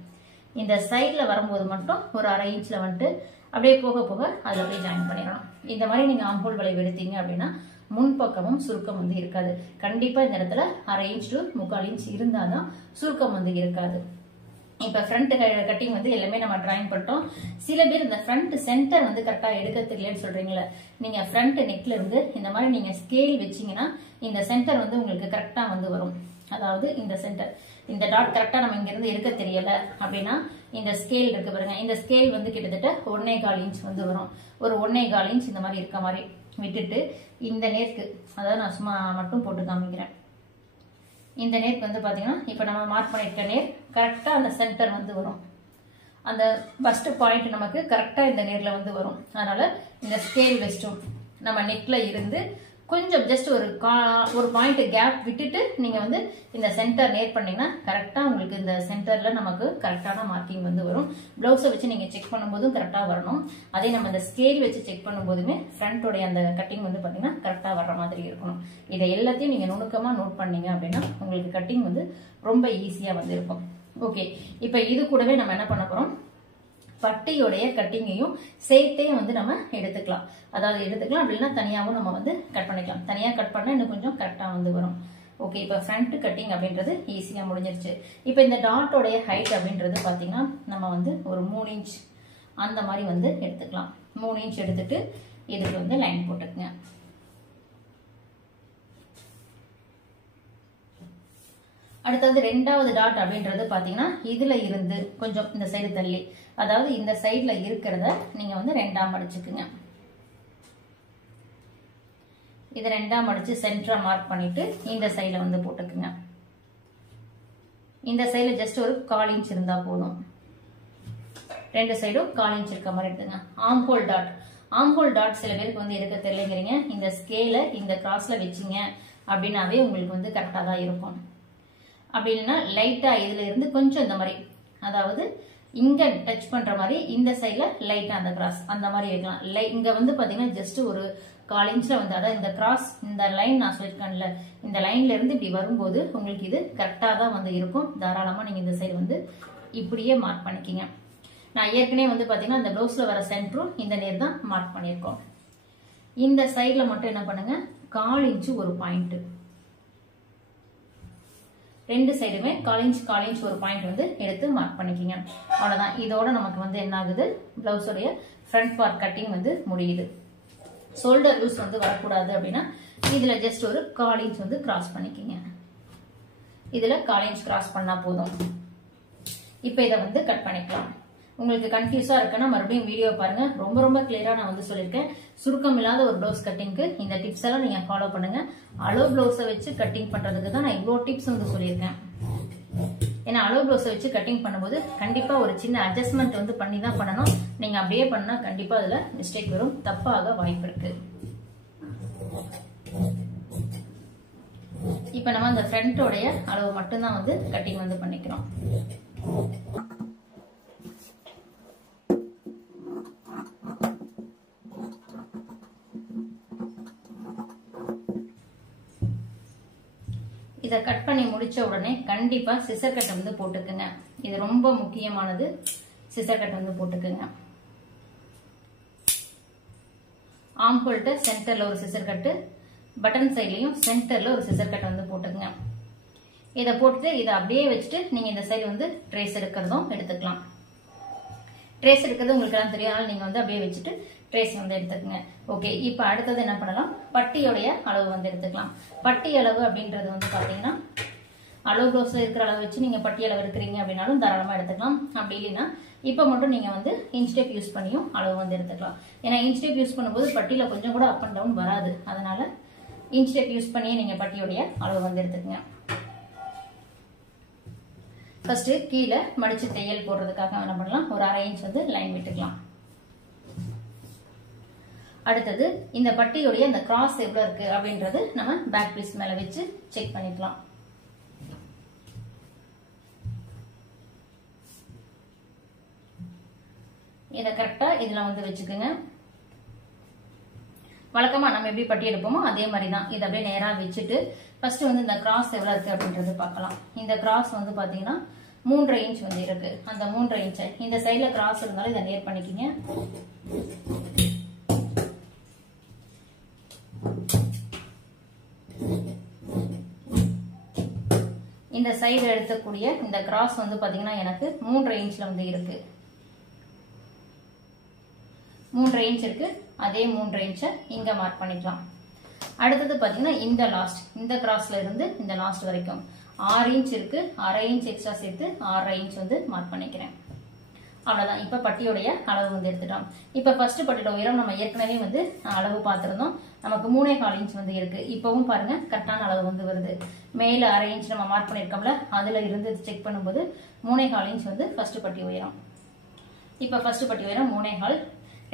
இந்த சைட்ல வரும்போது மட்டும் ஒரு 1/2 இன்ச்ல வந்துட்டு அப்படியே போக போக அதுல அப்படியே ஜாயின் பண்ணிடணும். இந்த மாதிரி நீங்க ஆம்ஹோல் வளைவு எடுத்தீங்க அப்படின்னா முன்பக்கமும் சுருக்கம் வந்து இருக்காது. கண்டிப்பா இந்த இடத்துல 1/2 இன்ச் to 3/4 இன்ச் இருந்தாதான் சுருக்கம் வந்து இருக்காது. இப்ப ஃப்ரண்ட் கட்டிங் வந்து எல்லாமே நம்ம டிராயிங் பண்ணிட்டோம். சில பேர் இந்த ஃப்ரண்ட் சென்டர் வந்து கரெக்டா எடுக்க தெரியலன்னு சொல்றீங்களா, நீங்க ஃப்ரண்ட் நெக்ல இருந்து இந்த மாதிரி நீங்க ஸ்கேல் வச்சீங்கன்னா இந்த சென்டர் வந்து உங்களுக்கு கரெக்டா வந்து வரும். அதாவது இந்த சென்டர், இந்த டாட் கரெக்டா நம்ம இங்க இருந்து எடுக்க தெரியல அப்படின்னா இந்த ஸ்கேல் இருக்கு பாருங்க, இந்த ஸ்கேல் வந்து கிட்டத்தட்ட 1.25 இன்ச் வந்து வரும். ஒரு 1.25 இன்ச் இந்த மாதிரி இருக்க மாதிரி விட்டுட்டு இந்த நேர்க்கு, அதாவது நான் சும்மா மட்டும் போட்டு காமிக்கிறேன். இந்த நேர்க்கு வந்து பாத்தீங்கன்னா இப்ப நம்ம மார்க் பண்ணிருக்க நேர் கரெக்டா அந்த சென்டர் வந்து வரும். அந்த ஃபர்ஸ்ட் பாயிண்ட் நமக்கு கரெக்டா இந்த நேர்ல வந்து வரும். அதனால இந்த ஸ்கேல் வெஸ்டும் நம்ம நெக்ல இருந்து கொஞ்சம் ஜஸ்ட் ஒரு பாயிண்ட் கேப் விட்டுட்டு நீங்க வந்து இந்த சென்டர் நேர் பண்ணீங்கன்னா கரெக்டா உங்களுக்கு இந்த சென்டர்ல நமக்கு கரெக்டான மார்க்கிங் வந்து வரும். பிளவுஸை வச்சு நீங்க செக் பண்ணும்போதும் கரெக்டா வரணும். அதே நம்ம இந்த ஸ்கேல் வச்சு செக் பண்ணும்போதுமே ஃப்ரண்டோடைய அந்த கட்டிங் வந்து பாத்தீங்கன்னா கரெக்டா வர்ற மாதிரி இருக்கணும். இதை எல்லாத்தையும் நீங்க நுணுக்கமா நோட் பண்ணீங்க அப்படின்னா உங்களுக்கு கட்டிங் வந்து ரொம்ப ஈஸியா வந்து இருக்கும். ஓகே, இப்ப இது கூடவே நம்ம என்ன பண்ண போறோம், பட்டியோடைய கட்டிங்கையும் சேர்த்தையும் வந்து நம்ம எடுத்துக்கலாம். அதாவது எடுத்துக்கலாம், அப்படின்னா தனியாவும் நம்ம வந்து கட் பண்ணிக்கலாம். தனியா கட் பண்ணா இன்னும் கொஞ்சம் கரெக்டா வந்து வரும். ஓகே, இப்ப ஃப்ரண்ட் கட்டிங் அப்படின்றது ஈஸியா முடிஞ்சிருச்சு. இப்ப இந்த டாட்டோடைய ஹைட் அப்படின்றது பாத்தீங்கன்னா நம்ம வந்து ஒரு 3 இன்ச் அந்த மாதிரி வந்து எடுத்துக்கலாம். 3 இன்ச் எடுத்துட்டு இதுக்கு வந்து லைன் போட்டுக்குங்க. அடுத்தது ரெண்டாவது டாட் அப்படின்றது பாத்தீங்கன்னா இதுல இருந்து கொஞ்சம் இந்த சைடு தள்ளி, அதாவது இந்த சைடுல இருக்கிறத நீங்க வந்து 2ஆ மடிச்சுக்குங்க. இது 2ஆ மடிச்சு சென்டரா மார்க் பண்ணிட்டு இந்த சைடுல வந்து போட்டுக்குங்க. இந்த சைடுல ஜஸ்ட் ஒரு 1/4 இன்ச் இருந்தா போதும். ரெண்டு சைடும் 1/4 இன்ச் இருக்க மாதிரி எடுத்துங்க. ஆம்ஹோல் டாட், ஆம்ஹோல் டாட் சில பேருக்கு வந்து எடுக்க தெரியலங்கிறீங்க, இந்த ஸ்கேல இந்த கிராஸ்ல வச்சிங்க அப்படின்னாவே உங்களுக்கு வந்து கரெக்டா தான் இருக்கும். அப்படின்னா லைட்டா இதுல இருந்து கொஞ்சம் இந்த மாதிரி, அதாவது இங்க டச் பண்ற மாதிரி இந்த சைட்ல லைட்டா அந்த கிராஸ் அந்த மாதிரி வைக்கலாம். இங்க வந்து பாத்தீங்கன்னா ஜஸ்ட் ஒரு 1/4 இன்ச்ல வந்து, அதாவது இந்த கிராஸ் இந்த லைன் நான் சொல்லிருக்கேன்ல, இந்த லைன்ல இருந்து இப்படி வரும்போது உங்களுக்கு இது கரெக்டா தான் வந்து இருக்கும். தாராளமா நீங்க இந்த சைடு வந்து இப்படியே மார்க் பண்ணிக்கிங்க. நான் ஏற்கனவே வந்து பாத்தீங்கன்னா இந்த ப்ளவுஸ்ல வர சென்டரும் இந்த நேர் தான் மார்க் பண்ணிருக்கோம். இந்த சைட்ல மட்டும் என்ன பண்ணுங்க, 1/4 இன்ச் ஒரு பாயிண்ட், ரெண்டு சைடுமே 1/4 இன்ச் ஒரு பாயிண்ட் வந்து எடுத்து மார்க் பண்ணிக்கிங்க. அவ்வளவுதான். இதோட நமக்கு வந்து என்ன ஆகுது, பிளவுஸோடைய ஃப்ரண்ட் பார்ட் கட்டிங் வந்து முடியுது. ஷோல்டர் லூஸ் வந்து வரக்கூடாது அப்படின்னா இதுல ஜஸ்ட் ஒரு 1/4 இன்ச் வந்து கிராஸ் பண்ணிக்கிங்க. இதுல 1/4 இன்ச் கிராஸ் பண்ணா போதும். இப்போ இதை வந்து கட் பண்ணிக்கலாம். உங்களுக்கு கன்ஃபியூஸா இருக்குன்னா மறுபடியும் வீடியோ பாருங்க. ரொம்ப ரொம்ப கிளியரா நான் வந்து சொல்லியிருக்கேன். சுருக்கம் இல்லாத ஒரு ப்ளவுஸ் கட்டிங்க்கு இந்த டிப்ஸ் எல்லாம் நீங்க ஃபாலோ பண்ணுங்க. அளவு ப்ளவுஸை வச்சு கட்டிங் பண்றதுக்கு தான் நான் இவ்வளோ டிப்ஸ் வந்து சொல்லியிருக்கேன். ஏன்னா அளவு ப்ளவுஸை வச்சு கட்டிங் பண்ணும்போது கண்டிப்பா ஒரு சின்ன அட்ஜஸ்ட்மெண்ட் வந்து பண்ணி தான் பண்ணணும். நீங்க அப்படியே பண்ணா கண்டிப்பா அதுல மிஸ்டேக் வரும், தப்பாக வாய்ப்பு இருக்கு. இப்ப நம்ம அந்த ஃப்ரண்டோடைய அளவு மட்டும்தான் வந்து கட்டிங் வந்து பண்ணிக்கிறோம். இதை கட் பண்ணி முடிச்ச உடனே கண்டிப்பா சிசர் கட் வந்து போட்டுக்குங்க. இது ரொம்ப முக்கியமானது. சிசர் கட் வந்து போட்டுக்குங்க. ஆர்ம் ஹோல்ட்ட சென்டர்ல ஒரு சிசர் கட்டு, பட்டன் சைட்லயும் சென்டர்ல ஒரு சிசர் கட் வந்து போட்டுக்குங்க. இதை போட்டுட்டு இதை அப்படியே வச்சுட்டு நீங்க இந்த சைடு வந்து ட்ரேஸ் எடுக்கிறதும் எடுத்துக்கலாம். ட்ரேஸ் எடுக்கிறது உங்களுக்கு எல்லாம் தெரியும், அதனால நீங்க வந்து அப்படியே வச்சுட்டு ட்ரேஸ் வந்து எடுத்துக்கங்க. ஓகே, இப்போ அடுத்தது என்ன பண்ணலாம், பட்டியோடைய அளவு வந்து எடுத்துக்கலாம். பட்டி அளவு அப்படின்றது வந்து பாத்தீங்கன்னா அளவு ப்ளவுஸ்ல இருக்கிற அளவு வச்சு நீங்க பட்டி அளவு எடுக்கிறீங்க அப்படின்னாலும் தாராளமா எடுத்துக்கலாம். அப்படி இல்லைன்னா இப்போ மட்டும் நீங்க வந்து இன்ச் டேப் யூஸ் பண்ணியும் அளவு வந்து எடுத்துக்கலாம். ஏன்னா இன்ச் டேப் யூஸ் பண்ணும்போது பட்டியில கொஞ்சம் கூட அப் அண்ட் டவுன் வராது. அதனால இன்ச் டேப் யூஸ் பண்ணியே நீங்க பட்டியோடைய அளவு வந்து எடுத்துக்கங்க. ஃபர்ஸ்ட் கீழே மடிச்சு தையல் போடுறதுக்காக என்ன பண்ணலாம், ஒரு 1/2 இன்ச் வந்து லைன் விட்டுக்கலாம். அடுத்தது இந்த பட்டியோடைய இந்த கிராஸ் எவ்வளவு இருக்கு அப்படின்றது நம்ம பேக் பீஸ் மேல வச்சு செக் பண்ணிக்கலாம். இதை கரெக்டா இதுல வந்து வச்சுக்கோங்க. வழக்கமா நம்ம எப்படி பட்டி எடுப்போமோ அதே மாதிரி தான். இதை அப்படியே நேரா வச்சுட்டு ஃபர்ஸ்ட் வந்து இந்த கிராஸ் எவ்வளவு இருக்கு அப்படின்றது பார்க்கலாம். இந்த கிராஸ் வந்து பாத்தீங்கன்னா 3.5 இன்ச் வந்து இருக்கு. அந்த 3.5 இன்ச்சை இந்த சைட்ல கிராஸ் இருந்தாலும் இதை நேர் பண்ணிக்கிங்க. இந்த சைடு எடுக்கக்கூடிய இந்த கிராஸ் வந்து பாத்தீங்கன்னா எனக்கு 3.5 இன்ச்ல வந்து இருக்கு. 3.5 இன்ச் இருக்கு. அதே 3.5 இன்ச்சை இங்க மார்க் பண்ணிக்கலாம். அடுத்தது பாத்தீங்கன்னா இந்த கிராஸ்ல இருந்து இந்த லாஸ்ட் வரைக்கும் 6 இன்ச் இருக்கு. 1/2 இன்ச் எக்ஸ்ட்ரா சேர்த்து 6.5 இன்ச் வந்து மார்க் பண்ணிக்கிறேன். அவ்வளவுதான். இப்ப பட்டியோடைய அளவு வந்து எடுத்துட்டோம். இப்ப ஃபர்ஸ்ட் பட்டியோட உயரம் நம்ம ஏற்கனவே வந்து அளவு பார்த்திருந்தோம். நமக்கு 3.25 இன்ச் வந்து இருக்கு. இப்பவும் பாருங்க கரெக்டான அளவு வந்து வருது. மேல 1/2 இன்ச் நம்ம மார்க் பண்ணிருக்கோம்ல, அதுல இருந்து செக் பண்ணும்போது 3.25 இன்ச் வந்து ஃபர்ஸ்ட் பட்டி உயரம். இப்ப ஃபர்ஸ்ட் பட்டி உயரம் 3.25.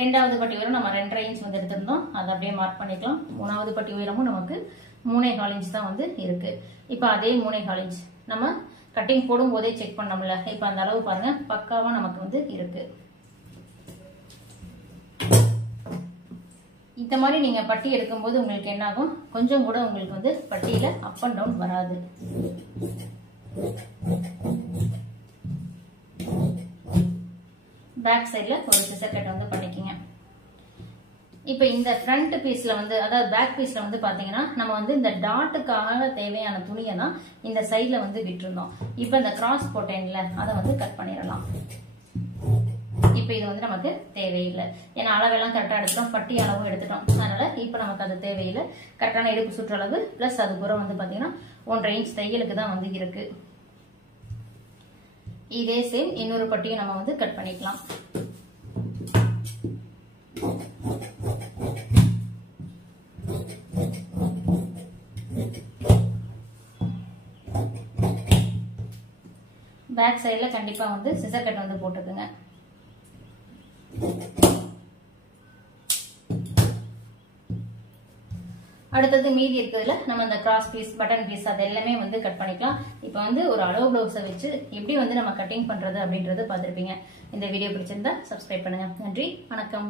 ரெண்டாவது பட்டி உயரம் நம்ம 2.5 இன்ச் வந்து எடுத்திருந்தோம், அதை அப்படியே மார்க் பண்ணிக்கலாம். மூணாவது பட்டி உயரமும் நமக்கு 3.25 இன்ச் தான் வந்து இருக்கு. இப்ப அதே 3.25 இன்ச் நம்ம கட்டிங் போடும் போதே செக் பண்ணோம்ல, இப்ப அந்த அளவு பாருங்க பக்காவா நமக்கு வந்து இருக்கு. இந்த மாதிரி நீங்க பட்டி எடுக்கும்போது உங்களுக்கு என்ன ஆகும், கொஞ்சம் கூட உங்களுக்கு வந்து பட்டியில அப் அண்ட் டவுன் வராது. பேக் சைட்ல ஒரு சிசர் கட் வந்து பண்ணிக்கிங்க. இப்ப இந்த ஃப்ரண்ட் பீஸ்ல வந்து, அதாவது பேக் பீஸ்ல வந்து பாத்தீங்கன்னா நம்ம வந்து இந்த டாட்டுக்காக தேவையான துணியை தான் இந்த சைட்ல வந்து விட்டுருந்தோம். இப்ப இந்த கிராஸ் போட்டேன்ல, அதை வந்து கட் பண்ணிடலாம். இப்ப இது வந்து நமக்கு தேவையில்லை. ஏன்னா அளவெல்லாம் கரெக்டா எடுத்துட்டோம், பட்டி அளவும் எடுத்துட்டோம். அதனால இப்ப நமக்கு அது தேவையில்லை. கரெக்டான இடுப்பு சுற்றளவு பிளஸ் அது புறம் வந்து பாத்தீங்கன்னா 1.5 இன்ச் தையலுக்கு தான் வந்து இருக்கு. இதே சேம் இன்னொரு பட்டியும் நம்ம வந்து கட் பண்ணிக்கலாம். பேக் சைடுல கண்டிப்பா வந்து சிசர் கட் வந்து போட்டுக்குங்க. அடுத்தது மீதி இருக்கிறதுல நம்ம இந்த கிராஸ் பீஸ், பட்டன் பீஸ் அது எல்லாமே வந்து கட் பண்ணிக்கலாம். இப்ப வந்து ஒரு அளவு பிளவுஸை வச்சு எப்படி வந்து நம்ம கட்டிங் பண்றது அப்படின்றது பார்த்திருப்பீங்க. இந்த வீடியோ பிடிச்சிருந்தா சப்ஸ்கிரைப் பண்ணுங்க. நன்றி, வணக்கம்.